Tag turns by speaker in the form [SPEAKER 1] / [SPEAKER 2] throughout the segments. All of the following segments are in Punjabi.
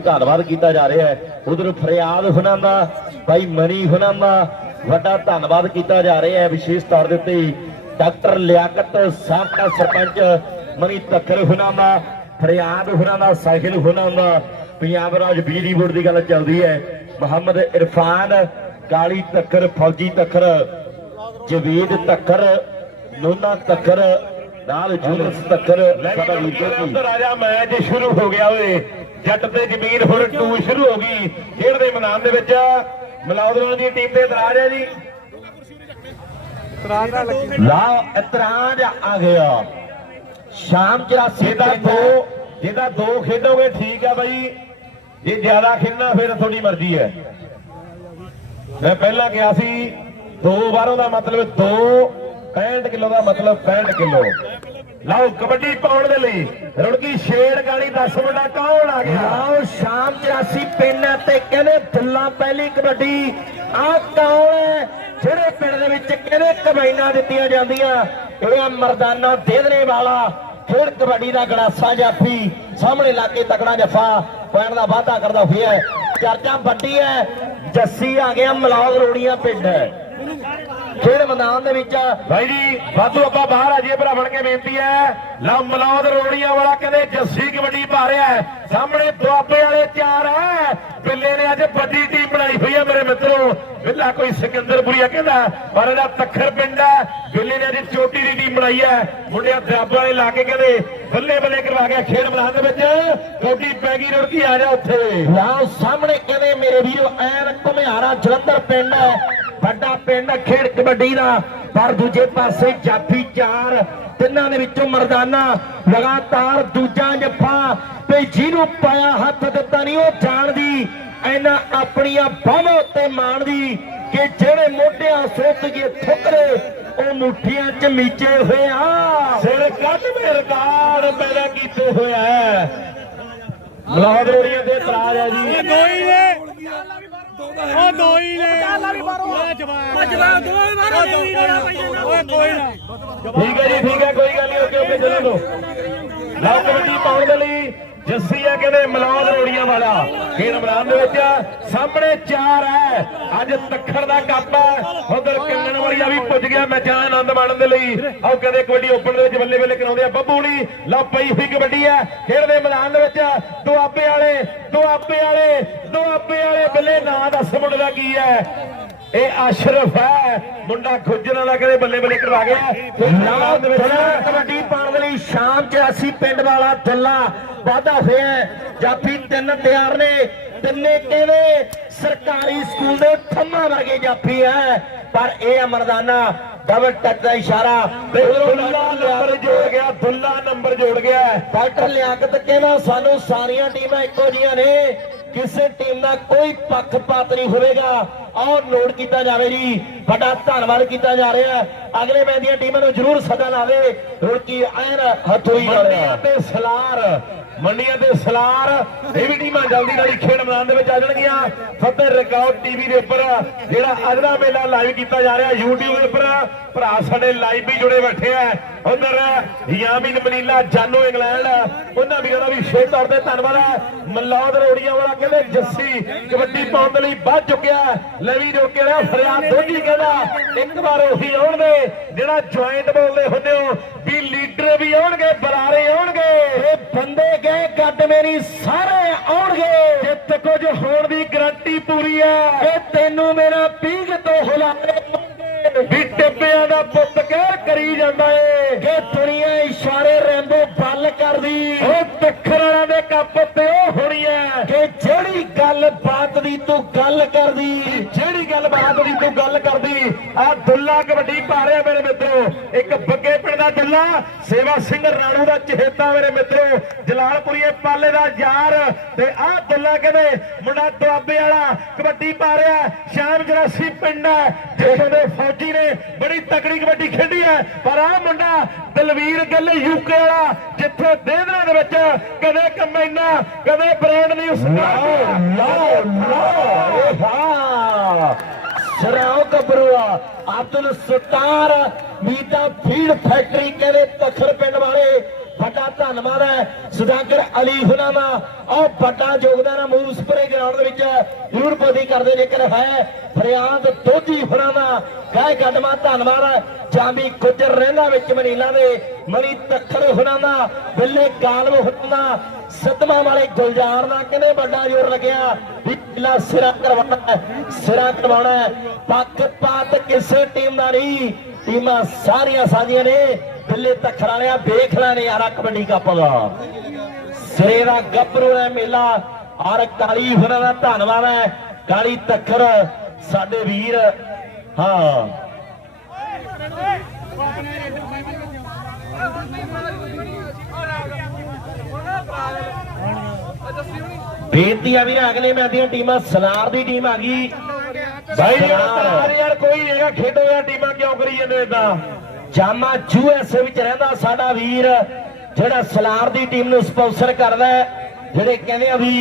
[SPEAKER 1] ਧੰਨਵਾਦ ਕੀਤਾ ਜਾ ਰਿਹਾ ਹੈ। ਉਧਰ ਫਰਿਆਦ ਹੁਣਾਂ ਦਾ ਭਾਈ ਮਨੀ ਹੁਣਾਂ ਦਾ ਵੱਡਾ ਧੰਨਵਾਦ ਕੀਤਾ ਜਾ ਰਿਹਾ ਹੈ ਵਿਸ਼ੇਸ਼ ਤੌਰ ਦੇ ਉੱਤੇ। ਡਾਕਟਰ ਲਿਆਕਤ ਸਾਬਕਾ ਸਰਪੰਚ ਮਨੀ ਤੱਕਰ ਹੁਣਾਂ ਦਾ ਫਰਿਆਦ ਹੁਣਾਂ ਦਾ ਸਾਹਿਲ ਹੁਣਾਂ ਦਾ ਪੰਜਾਬ ਰਾਜ ਬਿਜਲੀ ਬੋਰਡ ਦੀ ਗੱਲ ਚੱਲਦੀ ਹੈ। ਮੁਹੰਮਦ ਇਰਫਾਨ, ਕਾਲੀ ਤੱਕਰ ਫੌਜੀ ਤੱਕਰ ਜਵੇਦ ਤੱਕਰ ਨੋਨਾ ਤੱਕਰ ਨਾਲ ਜੂਨਸ ਤੱਕਰ ਸਾਡਾ ਵੀਰ ਜੀ।
[SPEAKER 2] ਉੱਧਰ ਮੈਚ ਸ਼ੁਰੂ ਹੋ ਗਿਆ ਓਏ। ਜੱਟ ਤੇ ਜ਼ਮੀਨ ਹੁਣ 2 ਸ਼ੁਰੂ ਹੋ ਗਈ। ਖੇਡ ਦੇ ਮੈਦਾਨ ਦੇ ਵਿੱਚ ਮਲੌਦਰਾਂ ਦੀ ਟੀਮ ਤੇ ਇਤਰਾਜ਼ ਹੈ ਜੀ।
[SPEAKER 1] ਲਓ ਇਤਰਾਜ਼ ਆ ਗਿਆ। ਸ਼ਾਮ 84
[SPEAKER 2] ਜਿਹਦਾ
[SPEAKER 1] ਦਾ
[SPEAKER 2] ਦੋ। ਜਿਹਦਾ ਦੋ ਖੇਡੋਗੇ ਠੀਕ ਆ ਬਾਈ। ਜੇ ਜ਼ਿਆਦਾ ਖੇਡਣਾ ਫਿਰ ਤੁਹਾਡੀ ਮਰਜ਼ੀ ਹੈ। ਮੈਂ ਪਹਿਲਾਂ ਕਿਹਾ ਸੀ ਦੋ ਬਾਰੋਂ ਦਾ ਮਤਲਬ 2 65 ਕਿਲੋ ਦਾ ਮਤਲਬ 65 ਕਿਲੋ। ਲਓ ਕਬੱਡੀ ਪਾਉਣ ਦੇ ਲਈ। ਰੁੜਕੀ ਛੇੜ ਗਾਲੀ 10 ਮੁੰਡਾ ਕੌਣ ਆ ਗਿਆ?
[SPEAKER 1] ਲਓ ਸ਼ਾਮ 84 ਪਿੰਡ ਤੇ ਕਹਿੰਦੇ ਫੁੱਲਾਂ ਪਹਿਲੀ ਕਬੱਡੀ। ਆ ਕੌਣ ਹੈ? ਜਿਹੜੇ ਪਿੰਡ ਦੇ ਵਿੱਚ ਕਹਿੰਦੇ ਕਬਾਈਨਾਂ ਦਿੱਤੀਆਂ ਜਾਂਦੀਆਂ। ਇਹ ਮਰਦਾਨਾ ਦੇਦਨੇ ਵਾਲਾ ਖੇਡ ਕਬੱਡੀ ਦਾ ਗੜਾਸਾ ਜਾਫੀ ਸਾਹਮਣੇ ਲਾ ਕੇ ਤਕੜਾ ਜਫਾ। ਪੁਆਇੰਟ ਦਾ ਵਾਅਦਾ ਕਰਦਾ ਹੋਇਆ ਚਰਚਾ ਵੱਡੀ ਹੈ। ਜੱਸੀ ਆ ਗਿਆ ਮਲੌਦ ਰੋੜੀਆਂ ਪਿੰਡ। ਖੇਡ ਮੈਦਾਨ ਦੇ ਵਿੱਚ।
[SPEAKER 2] ਭਾਈ ਜੀ ਵਾਧੂ ਆਪਾਂ ਬਾਹਰ ਆ ਜਾਈਏ ਭਰਾ ਬਣ ਕੇ ਬੇਨਤੀ ਹੈ। ਲਓ ਮਲੌਦ ਰੋੜੀਆਂ ਵਾਲਾ ਕਹਿੰਦੇ ਜੱਸੀ ਕਬੱਡੀ ਪਾ ਰਿਹਾ ਹੈ। ਸਾਹਮਣੇ ਦੁਆਬੇ ਵਾਲੇ ਚਾਰ ਹੈ। ਬਿੱਲੇ ਨੇ ਅੱਜ ਵੱਡੀ ਟੀਮ ਬਣਾਈ ਹੋਈ ਹੈ ਮੇਰੇ ਮਿੱਤਰੋ। ਬਿੱਲਾ ਕੋਈ ਸਿਕੰਦਰਪੁਰੀਆ ਕਹਿੰਦਾ ਪਰ ਇਹਦਾ ਤੱਖਰ ਪਿੰਡ ਹੈ। ਬਿੱਲੇ ਨੇ ਅੱਜ ਚੋਟੀ ਦੀ ਟੀਮ ਬਣਾਈ ਹੈ। ਮੁੰਡਿਆਂ ਦੁਆਬੇ ਵਾਲੇ ਲਾ ਕੇ ਕਹਿੰਦੇ ਬੱਲੇ ਬੱਲੇ ਕਰਵਾ ਗਿਆ ਖੇਡ ਮੈਦਾਨ ਦੇ ਵਿੱਚ। ਕੌਡੀ ਪੈ ਗਈ ਰੁੜਕੀ ਆ ਜਾ ਉੱਥੇ।
[SPEAKER 1] ਲਓ ਸਾਹਮਣੇ ਕਹਿੰਦੇ ਮੇਰੇ ਵੀਰੋ ਐਨ ਘੁਮਿਆਰਾ ਜਲੰਧਰ ਪਿੰਡ ਹੈ। ਵੱਡਾ ਪਿੰਡ ਖੇਡ ਕਬੱਡੀ ਦਾ ਪਰ ਦੂਜੇ ਪਾਸੇ ਜਾਫੀ ਚਾਰ ਤਿੰਨਾਂ ਦੇ ਵਿੱਚੋਂ ਮਰਦਾਨਾ ਲਗਾਤਾਰ ਦੂਜਾ ਜੱਫਾ ਤੇ ਜਿਹਨੂੰ ਪਾਇਆ ਹੱਥ ਦਿੱਤਾ ਨਹੀਂ ਉਹ ਜਾਣਦੀ ਐਨਾ ਆਪਣੀਆਂ ਬਾਹਾਂ ਉੱਤੇ ਮਾਣਦੀ ਕਿ ਜਿਹੜੇ ਮੋਢਿਆਂ ਸੁੱਤ ਕੇ ਠੁਕਰੇ ਉਹ ਮੁੱਠੀਆਂ 'ਚ ਮੀਚੇ ਹੋਏ ਆ।
[SPEAKER 2] ਸਿਰ ਕੱਢ ਮੇ ਰਿਕਾਰਡ ਪੈਦਾ ਕੀਤੇ ਹੋਇਆ ਰੋੜੀਆਂ ਦੇ ਇਤਰਾਜ਼ ਹੈ ਜੀ।
[SPEAKER 3] ਦੋ ਹੀ ਨੇ। ਉਹ ਦੋ ਹੀ ਨੇ ਓਏ ਜਵਾਬ। ਜਵਾਬ ਦੋ ਹੀ ਮਾਰੋ ਓਏ ਕੋਈ ਨਾ।
[SPEAKER 2] ਠੀਕ ਹੈ ਜੀ ਠੀਕ ਹੈ ਕੋਈ ਗੱਲ ਨਹੀਂ ਓਕੇ ਓਕੇ ਚਲੋ। ਲਓ ਕਬੱਡੀ ਪਾਉਣ ਦੇ ਲਈ ਜੱਸੀ ਆ ਕਹਿੰਦੇ ਮਲੌਦ ਰੋੜੀਆਂ ਵਾਲਾ। ਖੇਡ ਮੈਦਾਨ ਦੇ ਵਿੱਚ ਸਾਹਮਣੇ ਚਾਰ ਹੈ। ਅੱਜ ਤੱਖਰ ਦਾ ਕੱਪ ਹੈ। ਉਧਰ ਕੰਗਣ ਵਾਲੀਆ ਵੀ ਪੁੱਜ ਗਿਆ ਮੈਚਾਂ ਦਾ ਆਨੰਦ ਮਾਣਨ ਦੇ ਲਈ। ਆਓ ਕਹਿੰਦੇ ਕਬੱਡੀ ਓਪਨ ਦੇ ਵਿੱਚ ਬੱਲੇ ਬੱਲੇ ਕਰਾਉਂਦੇ ਆ ਬੱਬੂ ਨਹੀਂ ਲਓ ਪਈ ਹੋਈ ਕਬੱਡੀ ਹੈ। ਖੇਡਦੇ ਮੈਦਾਨ ਦੇ ਵਿੱਚ ਦੁਆਬੇ ਵਾਲੇ ਦੁਆਬੇ ਵਾਲੇ ਦੁਆਬੇ ਵਾਲੇ ਬੱਲੇ। ਨਾਂ ਦੱਸ ਮੁੰਡੇ ਦਾ ਕੀ ਹੈ? ਇਹ ਅਸ਼ਰਫ ਹੈ। ਮੁੰਡਾ ਖੁੱਜਣ ਵਾਲਾ ਕਹਿੰਦੇ ਬੱਲੇ ਬੱਲੇ ਕਰਵਾ ਗਿਆ।
[SPEAKER 1] ਨਵਾਂ ਕਬੱਡੀ ਪਾਉਣ ਦੇ ਲਈ ਸ਼ਾਮ 84 ਪਿੰਡ ਵਾਲਾ ਦੁੱਲਾ ਵਾਧਾ ਹੋਇਆ। ਜਾਫੀ ਤਿੰਨ ਤਿਆਰ ਨੇ। ਤਿੰਨੇ ਕਹਿੰਦੇ ਸਰਕਾਰੀ ਸਕੂਲ ਦੇ ਥੰਮਾ ਵਰਗੇ ਜਾਫੀ ਹੈ। ਪਰ ਇਹ ਆ ਮਰਦਾਨਾ ਡਬਲ ਟੱਚ ਦਾ ਇਸ਼ਾਰਾ।
[SPEAKER 2] ਦੁੱਲਾ ਨੰਬਰ ਜੋੜ ਗਿਆ ਦੁੱਲਾ ਨੰਬਰ ਜੋੜ ਗਿਆ।
[SPEAKER 1] ਡਾਕਟਰ ਲਿਆਕਤ ਕਹਿੰਦਾ ਸਾਨੂੰ ਸਾਰੀਆਂ ਟੀਮਾਂ ਇੱਕੋ ਜੀਆਂ ਨੇ। ਕਿਸੇ ਟੀਮ ਦਾ ਕੋਈ ਪੱਖਪਾਤ ਨਹੀਂ ਹੋਵੇਗਾ। ਆਹ ਨੋਟ ਕੀਤਾ ਜਾਵੇ ਜੀ। ਵੱਡਾ ਧੰਨਵਾਦ ਕੀਤਾ ਜਾ ਰਿਹਾ ਅਗਲੇ ਮੈਚ ਦੀਆਂ ਟੀਮਾਂ ਨੂੰ ਜ਼ਰੂਰ ਸਦਾ ਲਾਵੇ। ਹੁਣ ਕੀ ਐਨ ਹੱਥੋਈ ਰਿਹਾ
[SPEAKER 2] ਤੇ ਸਲਾਰ। ਮੰਡੀਆਂ ਦੇ ਸਲਾਰ, ਇਹ ਵੀ ਟੀਮਾਂ ਜਲਦੀ ਨਾਲ ਹੀ ਖੇਡ ਮੈਦਾਨ ਦੇ ਵਿੱਚ ਆ ਜਾਣਗੀਆਂ। ਫਤਿਹ ਰਿਕਾਰਡ ਟੀਵੀ ਦੇ ਉੱਪਰ ਜਿਹੜਾ ਅਗਲਾ ਮੇਲਾ ਲਾਈਵ ਕੀਤਾ ਜਾ ਰਿਹਾ YouTube ਦੇ ਉੱਪਰ। ਭਰਾ ਸਾਡੇ ਲਾਈਵ ਵੀ ਜੁੜੇ ਬੈਠੇ ਆ। ਉਧਰ ਯਾਮਿਨ ਮਨੀਲਾ, ਜਾਨੋ ਇੰਗਲੈਂਡ। ਉਹਨਾਂ ਵੀਰਾਂ ਦਾ ਵੀ ਸ਼ੇਅਰ ਤੌਰ ਧੰਨਵਾਦ ਹੈ ਮਲੌਦ ਰੋੜੀਆਂ ਵਾਲਾ ਕਹਿੰਦੇ ਜੱਸੀ ਕਬੱਡੀ ਪਾਉਣ ਦੇ ਲਈ ਵੱਧ ਚੁੱਕਿਆ ਲੈ ਵੀ ਰੋਕੇ ਰਿਹਾ ਫਰਿਆਦ ਦੋਜੀ ਕਹਿੰਦਾ, ਇੱਕ ਵਾਰ ਉਹੀ ਆਉਣਗੇ, ਜਿਹੜਾ ਜੁਆਇੰਟ ਬੋਲਦੇ ਹੁੰਦੇ ਹੋ, ਵੀ ਲੀਡਰ ਵੀ ਆਉਣਗੇ, ਬੁਲਾਰੇ ਆਉਣਗੇ।
[SPEAKER 1] ਇਹ ਬੰਦੇ ਗਏ, ਗੱਡ ਮੇਰੀ, ਸਾਰੇ ਆਉਣਗੇ।
[SPEAKER 2] ਜਿੱਤ ਕੁਝ ਹੋਣ ਦੀ ਗਰੰਟੀ ਪੂਰੀ ਹੈ।
[SPEAKER 1] ਇਹ ਤੈਨੂੰ ਮੇਰਾ ਪੀਂਘ ਤੋਂ ਹੁਲਾਰੇ।
[SPEAKER 2] ਵੀ ਟਿੱਬਿਆਂ ਦਾ ਪੁੱਤ ਕਹਿਰ ਕਰੀ ਜਾਂਦਾ ਏ।
[SPEAKER 1] ਕਿ ਦੁਨੀਆ ਇਸ਼ਾਰੇ ਰੈਂਬੋ ਬੱਲ ਕਰਦੀ,
[SPEAKER 2] ਉਹ ਟੱਖਰ ਦੇ ਕੱਪ ਤੇ ਉਹ ਹੋਣੀ ਹੈ
[SPEAKER 1] ਕਿ ਜਿਹੜੀ ਗੱਲ ਬਾਤ ਦੀ ਤੂੰ ਗੱਲ ਕਰਦੀ,
[SPEAKER 2] ਜਿਹੜੀ ਗੱਲ ਬਾਤ ਦੀ ਤੂੰ ਗੱਲ ਕਰਦੀ, ਆ ਦੁੱਲਾ ਕਬੱਡੀ ਪਾ ਰਿਹਾ ਮੇਰੇ ਮਿੱਤਰੋ, ਇੱਕ ਬੱਗੇ ਪਿੰਡ ਦਾ ਦੁੱਲਾ, ਸੇਵਾ ਸਿੰਘ ਰਾਣੂ ਦਾ ਚਹੇਤਾ ਮੇਰੇ ਮਿੱਤਰੋ, ਜਲਾਲਪੁਰੀਏ ਪਾਲੇ ਦਾ ਯਾਰ, ਤੇ ਆ ਦੁੱਲਾ ਕਹਿੰਦੇ, ਮੁੰਡਾ ਦੁਆਬੇ ਵਾਲਾ ਕਬੱਡੀ ਪਾ ਰਿਹਾ ਸ਼ਾਮ ਜਰਾਸੀ ਪਿੰਡ ਹੈ ਜਿਹਦੇ ਦੇ ਫੌਜੀ ਨੇ ਬੜੀ ਤਕੜੀ ਕਬੱਡੀ ਖੇਡੀ ਹੈ। ਪਰ ਆ ਮੁੰਡਾ ਦਲਵੀਰ ਗਿੱਲ ਯੂਕੇ ਵਾਲਾ ਜਿੱਥੇ ਦੇਦਰਾਂ ਦੇ ਵਿੱਚ ਕਦੇ ਕੰਬਾਈਨਾ ਕਦੇ ਬ੍ਰਾਂਡ ਨਹੀਂ ਉਸ
[SPEAKER 1] ਲਓ ਲਓ ਹਾਂ। ਸਰਾਓ ਕਬਰੂਆ ਅਬਦੁਲ ਸਤਾਰ ਮੀਤਾ ਫੀਡ ਫੈਕਟਰੀ ਕਹਿੰਦੇ ਤਖਰ ਪਿੰਡ ਵਾਲੇ। ਵੱਡਾ ਧੰਨਵਾਦ ਹੈ ਸੁਦਾਗਰ ਅਲੀ ਹੁਣਾਂ ਦਾ ਉਹ ਵੱਡਾ ਯੋਗਦਾਨ ਹੈ ਮੂਸਪੁਰੇ ਗਰਾਊਂਡ ਦੇ ਵਿੱਚ। ਜ਼ਰੂਰ ਪੋਦੀ ਕਰਦੇ ਜੇਕਰ ਹੈ। ਫਰਿਆਦ ਦੋਜੀ ਹੁਣਾਂ ਦਾ ਗਾਇ ਗੱਡਮਾ ਧੰਨਵਾਦ ਹੈ। ਜਾਂਦੀ ਗੁੱਜਰ ਰਹਿੰਦਾ ਵਿੱਚ ਮਨੀਲਾ ਦੇ। ਮਨੀ ਤੱਖਰ ਹੁਣਾਂ ਦਾ ਬਿੱਲੇ ਗਾਲਵ ਹੁਣਾਂ ਸਦਮਾ ਵਾਲੇ ਗੁਲਜ਼ਾਰ ਦਾ ਕਿੰਨੇ ਵੱਡਾ ਜ਼ੋਰ ਲੱਗਿਆ। ਵੀ ਸਿਰਾ ਕਰਵਾਉਣਾ ਸਿਰਾ ਕਰਵਾਉਣਾ ਪੱਖ ਪਾਤ ਕਿਸੇ ਟੀਮ ਦਾ ਨਹੀਂ। ਟੀਮਾਂ ਸਾਰੀਆਂ ਸਾਂਝੀਆਂ ਨੇ। ਬਿੱਲੇ ਤੱਖਰ ਵਾਲਿਆ, ਵੇਖ ਲੈ ਨੇ ਕਬੱਡੀ ਕੱਪ ਦਾ ਸਿਰੇ ਦਾ ਗੱਭਰੂ ਹੈ ਮੇਲਾ। ਔਰ ਕਾਲੀ ਹੁਣਾਂ ਦਾ ਧੰਨਵਾਦ ਹੈ। ਕਾਲੀ ਤੱਖਰ, ਸਾਡੇ ਵੀਰ। ਹਾਂ। ਬੇਨਤੀ ਆ ਵੀਰ ਅਗਲੇ ਮੈਚ ਦੀਆਂ ਟੀਮਾਂ ਸਲਾਰ ਦੀ ਟੀਮ ਆ ਗਈ।
[SPEAKER 2] ਭਾਈ। ਯਾਰ ਯਾਰ ਕੋਈ ਹੈਗਾ ਖੇਡੋ ਯਾਰ ਟੀਮਾਂ ਕਿਉਂ ਕਰੀ ਜਾਂਦੇ ਇਦਾਂ
[SPEAKER 1] ਜਾਮਾ ਯੂਐਸਏ ਵਿੱਚ ਰਹਿੰਦਾ ਸਾਡਾ ਵੀਰ ਜਿਹੜਾ ਸਲਾਰ ਦੀ ਟੀਮ ਨੂੰ ਸਪਾਂਸਰ ਕਰਦਾ ਹੈ ਜਿਹੜੇ ਕਹਿੰਦੇ ਆ ਵੀ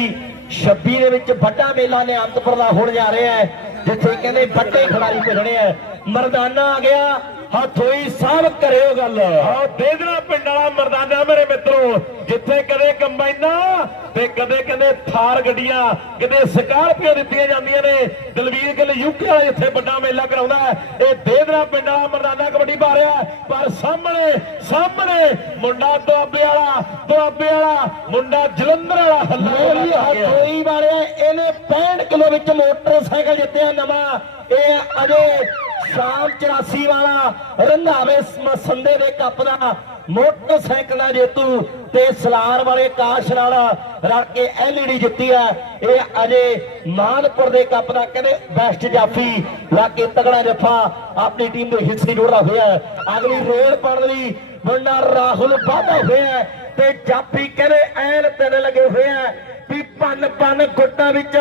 [SPEAKER 1] 26 ਦੇ ਵਿੱਚ ਵੱਡਾ ਮੇਲਾ ਨੇ ਅੰਤਪੁਰ ਦਾ ਹੋਣ ਜਾ ਰਿਹਾ ਹੈ ਜਿੱਥੇ ਕਹਿੰਦੇ ਵੱਡੇ ਖਿਡਾਰੀ ਭੇਜਣੇ ਆ ਮਰਦਾਨਾ ਆ ਗਿਆ ਹੱਥੋਈ ਸਾਹਿਬ ਕਰਿਓ ਗੱਲ
[SPEAKER 2] ਆਓ ਦੇਦਰਾ ਪਿੰਡ ਵਾਲਾ ਮਰਦਾਨਾ ਮੇਰੇ ਮਿੱਤਰੋ ਜਿੱਥੇ ਕਦੇ ਕੰਬਾਈਨਾਂ ਤੇ ਕਦੇ ਕਹਿੰਦੇ ਥਾਰ ਗੱਡੀਆਂ ਕਦੇ ਸਕਾਰਪੀਓ ਦਿੱਤੀਆਂ ਜਾਂਦੀਆਂ ਨੇ ਦਲਵੀਰ ਗਿੱਲ ਯੂਕੇ ਵਾਲਾ ਜਿੱਥੇ ਵੱਡਾ ਮੇਲਾ ਕਰਾਉਂਦਾ ਇਹ ਦੇਦਰਾ ਪਿੰਡ ਵਾਲਾ ਮਰਦਾਨਾ ਕਬੱਡੀ ਪਾ ਰਿਹਾ। ਪਰ ਸਾਹਮਣੇ ਸਾਹਮਣੇ ਮੁੰਡਾ ਦੁਆਬੇ ਵਾਲਾ ਦੁਆਬੇ ਵਾਲਾ ਮੁੰਡਾ ਜਲੰਧਰ ਵਾਲਾ ਹੱਲਾ।
[SPEAKER 1] ਹੱਥੋਈ ਵਾਲਿਆ ਇਹਨੇ 65 ਕਿਲੋ ਵਿੱਚ ਮੋਟਰਸਾਈਕਲ ਜਿੱਤਿਆ ਨਵਾਂ ਇਹ ਅਜੇ ਸ਼ਾਮ 84 ਵਾਲਾ ਰੰਧਾਵੇ ਮਸੰਦੇ ਦੇ ਕੱਪ ਦਾ ਮੋਟਰਸਾਈਕਲ ਜੇਤੂ ਤੇ ਸਲਾਰ ਵਾਲੇ ਕਾਸ਼ ਨਾਲ ਰਲ ਕੇ ਐਲਈਡੀ ਜਿੱਤੀ ਆ ਇਹ ਅਜੇ ਮਾਨਪੁਰ ਦੇ ਕੱਪ ਦਾ ਕਹਿੰਦੇ ਬੈਸਟ ਜਾਫੀ ਲਾ ਕੇ ਤਗੜਾ ਜੱਫਾ ਆਪਣੀ ਟੀਮ ਦੇ ਹਿੱਸੇ ਜੋੜਦਾ ਹੋਇਆ ਅਗਲੀ ਰੇਲ ਪਾਉਣ ਲਈ ਮੁੰਡਾ ਰਾਹੁਲ ਵਾਧਾ ਹੋਇਆ ਤੇ ਜਾਫੀ ਕਹਿੰਦੇ ਐਨ ਤਿੰਨ ਲੱਗੇ ਹੋਏ ਆ ਵੀ ਪੰਨ ਪੰਨ ਗੁੱਟਾਂ ਵਿੱਚ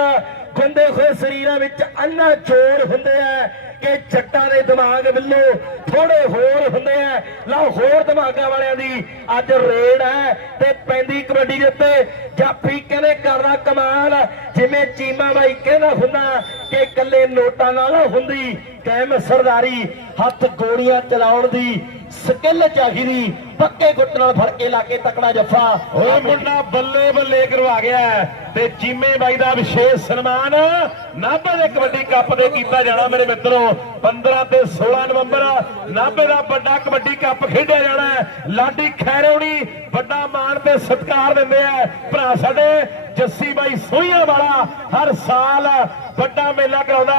[SPEAKER 1] ਗੁੰਦੇ ਹੋਏ ਸਰੀਰਾਂ ਵਿੱਚ ਅੰਨਾ ਜ਼ੋਰ ਹੁੰਦੇ ਆ ਕਿ ਜੱਟਾਂ ਦੇ ਦਿਮਾਗ ਵੱਲੋਂ ਥੋੜੇ ਹੋਰ ਹੁੰਦੇ ਆ। ਲਓ ਦਿਮਾਗਾਂ ਵਾਲਿਆਂ ਦੀ ਅੱਜ ਰੇਡ ਹੈ ਤੇ ਪੈਂਦੀ ਕਬੱਡੀ ਦੇ ਉੱਤੇ। ਜਾਫੀ ਕਹਿੰਦੇ ਕਰਦਾ ਕਮਾਲ, ਜਿਵੇਂ ਚੀਮਾ ਬਾਈ ਕਹਿੰਦਾ ਹੁੰਦਾ ਕਿ ਇਕੱਲੇ ਨੋਟਾਂ ਨਾਲ ਹੁੰਦੀ, ਕਾਇਮ ਸਰਦਾਰੀ, ਹੱਥ ਗੋਲੀਆਂ ਚਲਾਉਣ ਦੀ ਸਕਿੱਲ ਚਾਹੀਦੀ ਪੱਕੇ ਗੁੱਟ ਨਾਲ ਫੜ ਕੇ ਲਾ ਕੇ ਤਕੜਾ ਜੱਫਾ।
[SPEAKER 2] ਉਹ ਮੁੰਡਾ ਬੱਲੇ ਬੱਲੇ ਕਰਵਾ ਗਿਆ ਤੇ ਚੀਮੇ ਬਾਈ ਦਾ ਵਿਸ਼ੇਸ਼ ਸਨਮਾਨ ਨਾਭੇ ਦੇ ਕਬੱਡੀ ਕੱਪ ਦੇ ਕੀਤਾ ਜਾਣਾ ਮੇਰੇ ਮਿੱਤਰੋ। 15 ਤੇ 16 ਨਵੰਬਰ ਨਾਭੇ ਦਾ ਵੱਡਾ ਕਬੱਡੀ ਕੱਪ ਖੇਡਿਆ ਜਾਣਾ ਲਾਡੀ ਖੈਰੋਣੀ ਵੱਡਾ ਮਾਣ ਤੇ ਸਤਿਕਾਰ ਦਿੰਦੇ ਆ। ਭਰਾ ਸਾਡੇ ਜੱਸੀ ਬਾਈ ਸੋਹੀਆਂ ਵਾਲਾ ਹਰ ਸਾਲ ਵੱਡਾ ਮੇਲਾ ਕਰਾਉਂਦਾ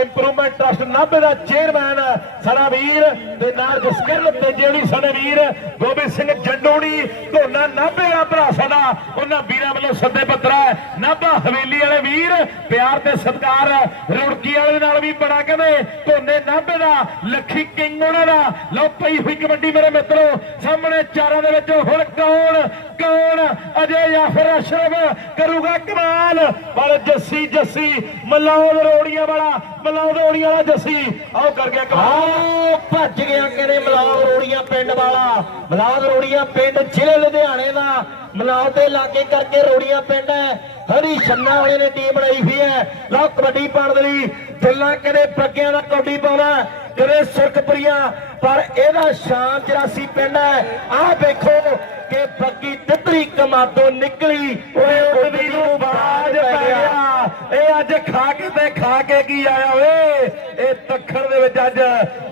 [SPEAKER 2] ਇੰਪਰੂਵਮੈਂਟ ਟਰਸਟ ਨਾਭੇ ਦਾ ਚੇਅਰਮੈਨ ਸਾਡਾ ਵੀਰ ਤੇ ਨਾਲ ਜਸਕਰਨ ਤੇ ਸਾਡੇ ਵੀਰ ਗੋਬਿੰਦ ਸਿੰਘ ਜੰਡੋਣੀ ਧੋਨਾ ਨਾਭੇ ਦਾ ਭਰਾ ਸਾਡਾ, ਉਹਨਾਂ ਵੀਰਾਂ ਵੱਲੋਂ ਸੱਦੇ ਪੱਤਰਾ ਨਾਭਾ ਹਵੇਲੀ ਵਾਲੇ ਵੀਰ, ਪਿਆਰ ਤੇ ਸਤਿਕਾਰ ਰੁੜਕੀ ਵਾਲੇ ਨਾਲ ਵੀ ਬੜਾ ਕਹਿੰਦੇ। ਧੋਨੇ ਨਾਭੇ ਦਾ, ਲੱਖੀ ਕਿੰਗ ਉਹਨਾਂ ਦਾ। ਲਓ, ਪਈ ਹੋਈ ਕਬੱਡੀ ਮੇਰੇ ਮਿੱਤਰੋ, ਸਾਹਮਣੇ ਚਾਰਾਂ ਦੇ ਵਿੱਚੋਂ ਹੁਣ ਕੌਣ? ਕੌਣ? ਅਜੇ ਜਾਂ ਫਿਰ ਅਸ਼ਰਫ ਕਰੂਗਾ ਕਮਾਲ। ਪਰ ਜੱਸੀ ਜੱਸੀ ਮਲਾਉਦ ਰੋੜੀਆਂ ਵਾਲਾ ਮਲਾਉਦ ਰੋੜੀਆਂ ਵਾਲਾ ਜੱਸੀ। ਆਓ ਕਰ ਗਿਆ ਕਮਾਲ।
[SPEAKER 1] ਭੱਜ ਗਿਆ ਕਹਿੰਦੇ ਮਲਾਉ ਰੋੜੀਆਂ ਪਿੰਡ ਵਾਲਾ। ਮਲਾਉ ਰੋੜੀਆਂ ਪਿੰਡ ਜ਼ਿਲ੍ਹੇ ਲੁਧਿਆਣੇ ਦਾ। ਮਲਾਉ ਦੇ ਲਾਗੇ ਕਰਕੇ ਰੋੜੀਆਂ ਪਿੰਡ ਹੈ। ਹਰੀ ਛੰਨਾ ਵਾਲੇ ਨੇ ਟੀਮ ਬਣਾਈ ਹੋਈ ਹੈ। ਲਓ ਕਬੱਡੀ ਪਾਉਣ ਦੇ ਲਈ ਦਿੱਲਾਂ ਕਹਿੰਦੇ ਪੱਗਿਆਂ ਦਾ ਕਬੱਡੀ ਪਾਉਣਾ ਕਦੇ ਸੁਰਖਪੁਰੀਆ, ਪਰ ਇਹਦਾ ਸ਼ਾਮ 84 ਪਿੰਡ ਹੈ। ਆਹ ਵੇਖੋ ਕਿ ਬੱਗੀ ਤਿੱਤਰੀ ਕਮਾਦੋਂ ਨਿਕਲੀ
[SPEAKER 2] ਓਏ ਉੱਡਦੀ ਨੂੰ ਬਾਜ ਪੈ ਗਿਆ। ਇਹ ਅੱਜ ਖਾ ਕੇ ਤੇ ਖਾ ਕੇ ਕੀ ਆਇਆ ਓਏ? ਇਹ ਤੱਖਰ ਦੇ ਵਿੱਚ ਅੱਜ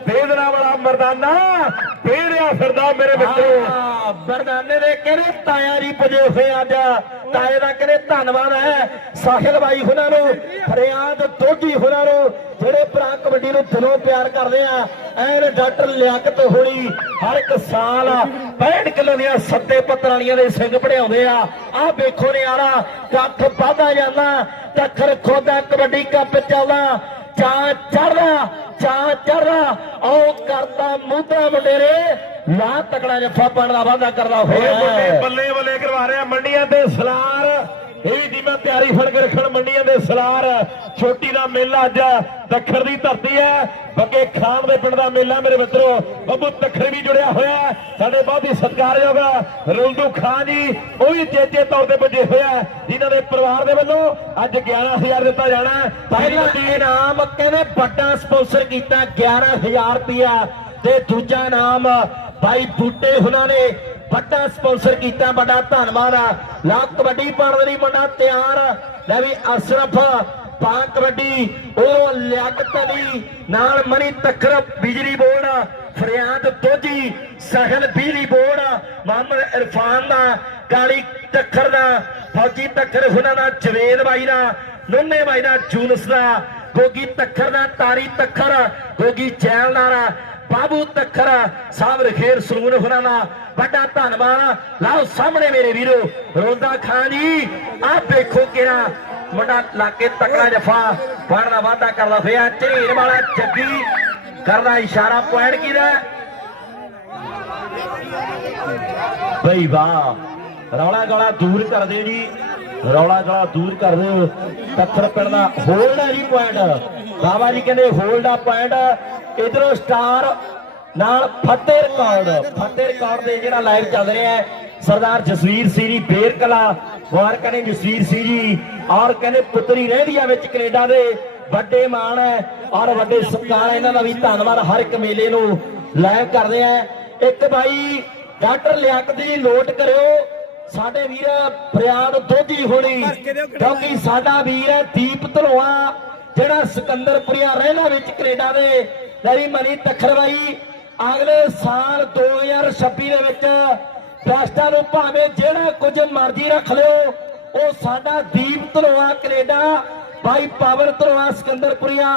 [SPEAKER 2] ਬੇਦਰਾ ਵਾਲਾ ਮਰਦਾਨਾ ਪੇੜਿਆ ਫਿਰਦਾ ਮੇਰੇ
[SPEAKER 1] ਹਾਂ, ਬਰਦਾਨੇ ਦੇ ਕਹਿੰਦੇ ਤਾਇਆ ਜੀ ਪੁਜੇ ਹੋਏ ਅੱਜ? ਤਾਏ ਦਾ ਕਹਿੰਦੇ ਧੰਨਵਾਦ ਹੈ ਸਾਹਿਲ ਬਾਈ ਹੁਣਾਂ ਨੂੰ, ਫਰਿਆਦ ਦੋਜੀ ਹੁਣਾਂ ਨੂੰ, ਜਿਹੜੇ ਭਰਾ ਕਬੱਡੀ ਨੂੰ ਦਿਲੋਂ ਪਿਆਰ ਕਰਦੇ ਆ, ਐਨ ਡਾਕਟਰ ਲਿਆਕਤ ਹੋਣੀ ਹਰ ਇੱਕ ਸਾਲ 65 ਕਿਲੋ ਦੀਆਂ ਸੱਤੇ ਪੱਤਰਾਲੀਆਂ ਦੇ ਸਿੰਘ ਪੜਿਆਉਂਦੇ ਆ। ਆਹ ਵੇਖੋ ਨੇ ਆਲਾ ਕੱਖ ਵਾਧਾ ਜਾਂਦਾ ਟੱਕਰ ਖੋਦਾ, ਕਬੱਡੀ ਕੱਪ ਚੱਲਦਾ ਚਾ ਚੜਦਾ ਚਾ ਚੜਦਾ ਉਹ ਕਰਦਾ ਮੁੱਦਾ ਵਡੇਰੇ ਲਾ ਤਕੜਾ ਜੱਫਾ ਪਾਣ ਦਾ ਵਾਅਦਾ ਕਰਦਾ ਹੋਇਆ।
[SPEAKER 2] ਬੱਲੇ ਬੱਲੇ ਕਰਵਾ ਰਿਹਾ ਮੰਡੀਆਂ ਤੇ ਸਲਾਰ ਇਹ ਵੀ ਟੀਮਾਂ ਤਿਆਰੀ ਫੜ ਕੇ ਰੱਖਣ ਮੰਡੀਆਂ ਦੇ ਸਲਾਰ ਛੋਟੀ ਦਾ ਮੇਲਾ ਅੱਜ ਤੱਖਰ ਦੀ ਧਰਤੀ ਹੈ ਬੱਗੇ ਖਾਨ ਦੇ ਪਿੰਡ ਦਾ ਮੇਲਾ ਮੇਰੇ ਮਿੱਤਰੋ ਬੱਬੂ ਤੱਖਰ ਵੀ ਜੁੜਿਆ ਹੋਇਆ। ਸਾਡੇ ਬਹੁਤ ਹੀ ਸਤਿਕਾਰਯੋਗ ਰੁਲਦੂ ਖਾਨ ਜੀ ਉਹ ਵੀ ਚੇਚੇ ਤੌਰ ਤੇ ਪੁੱਜੇ ਹੋਇਆ ਜਿਨ੍ਹਾਂ ਦੇ ਪਰਿਵਾਰ ਦੇ ਵੱਲੋਂ ਅੱਜ 11000 ਦਿੱਤਾ ਜਾਣਾ।
[SPEAKER 1] ਪਹਿਲਾ ਇਨਾਮ ਕਹਿੰਦੇ ਵੱਡਾ ਸਪਾਂਸਰ ਕੀਤਾ 11000 ਰੁਪਇਆ ਤੇ ਦੂਜਾ ਇਨਾਮ ਭਾਈ ਬੂਟੇ ਹੁਣਾਂ ਨੇ ਵੱਡਾ ਸਪਾਂਸਰ ਕੀਤਾ, ਵੱਡਾ ਧੰਨਵਾਦ ਆ। ਲਾ ਕਬੱਡੀ ਪਾਉਣ ਲਈ ਮੁੰਡਾ ਤਿਆਰ। ਲੈ ਵੀ ਅਸ਼ਰਫ ਪਾ ਕਬੱਡੀ, ਉਹ ਲਿਆਕਤ ਅਲੀ ਨਾਲ ਮਣੀ ਤਖਰ, ਬਿਜਲੀ ਬੋਰਡ, ਫਰਿਆਦ ਦੋਜੀ ਸਹਿਲ ਬਿਜਲੀ ਬੋਰਡ, ਮੁਹੰਮਦ ਇਰਫਾਨ ਦਾ, ਕਾਲੀ ਤਖਰ ਦਾ, ਫੌਜੀ ਤਖਰ ਹੁਣਾਂ ਦਾ, ਜਵੇਦ ਬਾਈ ਦਾ, ਨੁੰਨੇ ਬਾਈ ਦਾ, ਜੂਨਸ ਦਾ, ਗੋਗੀ ਤਖਰ ਦਾ, ਤਾਰੀ ਤਖਰ, ਗੋਗੀ ਚੈਲਦਾਰ ਬਾਬੂ ਤਖਰ ਸਾਹਿਬ ਰਖੇਰ ਸਲੂਨ ਹੁਣਾਂ ਦਾ। ਵੱਡਾ ਧੰਨਵਾਦ ਲਾਓ ਸਾਹਮਣੇ ਮੇਰੇ ਵੀਰੋ, ਰੋਂਦਾ ਖਾਨ ਜੀ, ਆਹ ਦੇਖੋ ਕਿਹੜਾ ਮੁੰਡਾ ਲਾਕੇ ਤਕੜਾ ਜਫਾ ਫੜਨ ਦਾ ਕਰਦਾ ਹੋਇਆ। ਝਰੀਰ ਵਾਲਾ ਜੱਗੀ ਕਰਦਾ ਇਸ਼ਾਰਾ ਪੁਆਇੰਟ ਕਿਹਦਾ ਬਈ ਵਾਹ, ਰੌਲਾ ਗਲਾ ਦੂਰ ਕਰ ਦਿਓ ਜੀ। ਰੌਲਾ ਗਲਾ ਦੂਰ ਕਰ ਦਿਓ। ਪੱਥਰ ਪਿੰਡ ਦਾ ਹੋਲਡ ਹੈ ਜੀ ਪੁਆਇੰਟ। ਬਾਬਾ ਜੀ ਕਹਿੰਦੇ ਹੋਲਡ ਆ ਪੁਆਇੰਟ। ਇਧਰੋਂ ਸਟਾਰ ਨਾਲ ਫਤਿਹ ਰਿਕਾਰਡ ਫਤਿਹ ਰਿਕਾਰਡ ਦੇ ਜਿਹੜਾ ਲਾਈਵ ਚੱਲ ਰਿਹਾ ਹੈ, ਸਰਦਾਰ ਜਸਵੀਰ ਸਿੰਘ ਜੀ, ਬੇਰ ਕਲਾ, ਵਾਰ ਕਹਿੰਦੇ ਜਸਵੀਰ ਸਿੰਘ ਜੀ, ਔਰ ਕਹਿੰਦੇ ਪੁੱਤਰੀ ਰਹਿੰਦੀ ਵਿੱਚ ਕੈਨੇਡਾ ਦੇ ਵੱਡੇ ਮਾਣ ਹੈ, ਔਰ ਵੱਡੇ ਸਤਿਕਾਰ ਇਹਨਾਂ ਦਾ ਵੀ ਧੰਨਵਾਦ ਹਰ ਇੱਕ ਮੇਲੇ ਨੂੰ ਲਾਈਵ ਕਰਦੇ ਆ ਇੱਕ ਭਾਈ ਡਾਕਟਰ ਲਿਆਕਤ ਜੀ ਲੋਟ ਕਰਿਓ, ਸਾਡੇ ਵੀਰ ਫਰਿਆਦ ਦੋਜੀ ਹੋਣੀ, ਕਿਉਂਕਿ ਸਾਡਾ ਵੀਰ ਹੈ ਦੀਪ ਧਰੋਆ, ਜਿਹੜਾ ਸਿਕੰਦਰਪੁਰੀਆ ਰਹਿਣਾ ਵਿੱਚ ਕੈਨੇਡਾ ਦੇ ਲੜੀ ਮਨੀ ਤਖਰਵਾਈ ਅਗਲੇ ਸਾਲ 2026 ਦੇ ਵਿੱਚ ਟੈਸਟਾਂ ਨੂੰ ਭਾਵੇਂ ਜਿਹੜਾ ਕੁਝ ਮਰਜ਼ੀ ਰੱਖ ਲਿਓ, ਉਹ ਸਾਡਾ ਦੀਪ ਧਲੋਆ ਕੈਨੇਡਾ, ਭਾਈ ਪਾਵਨ ਧਰੋਆ ਸਿਕੰਦਰਪੁਰੀਆ,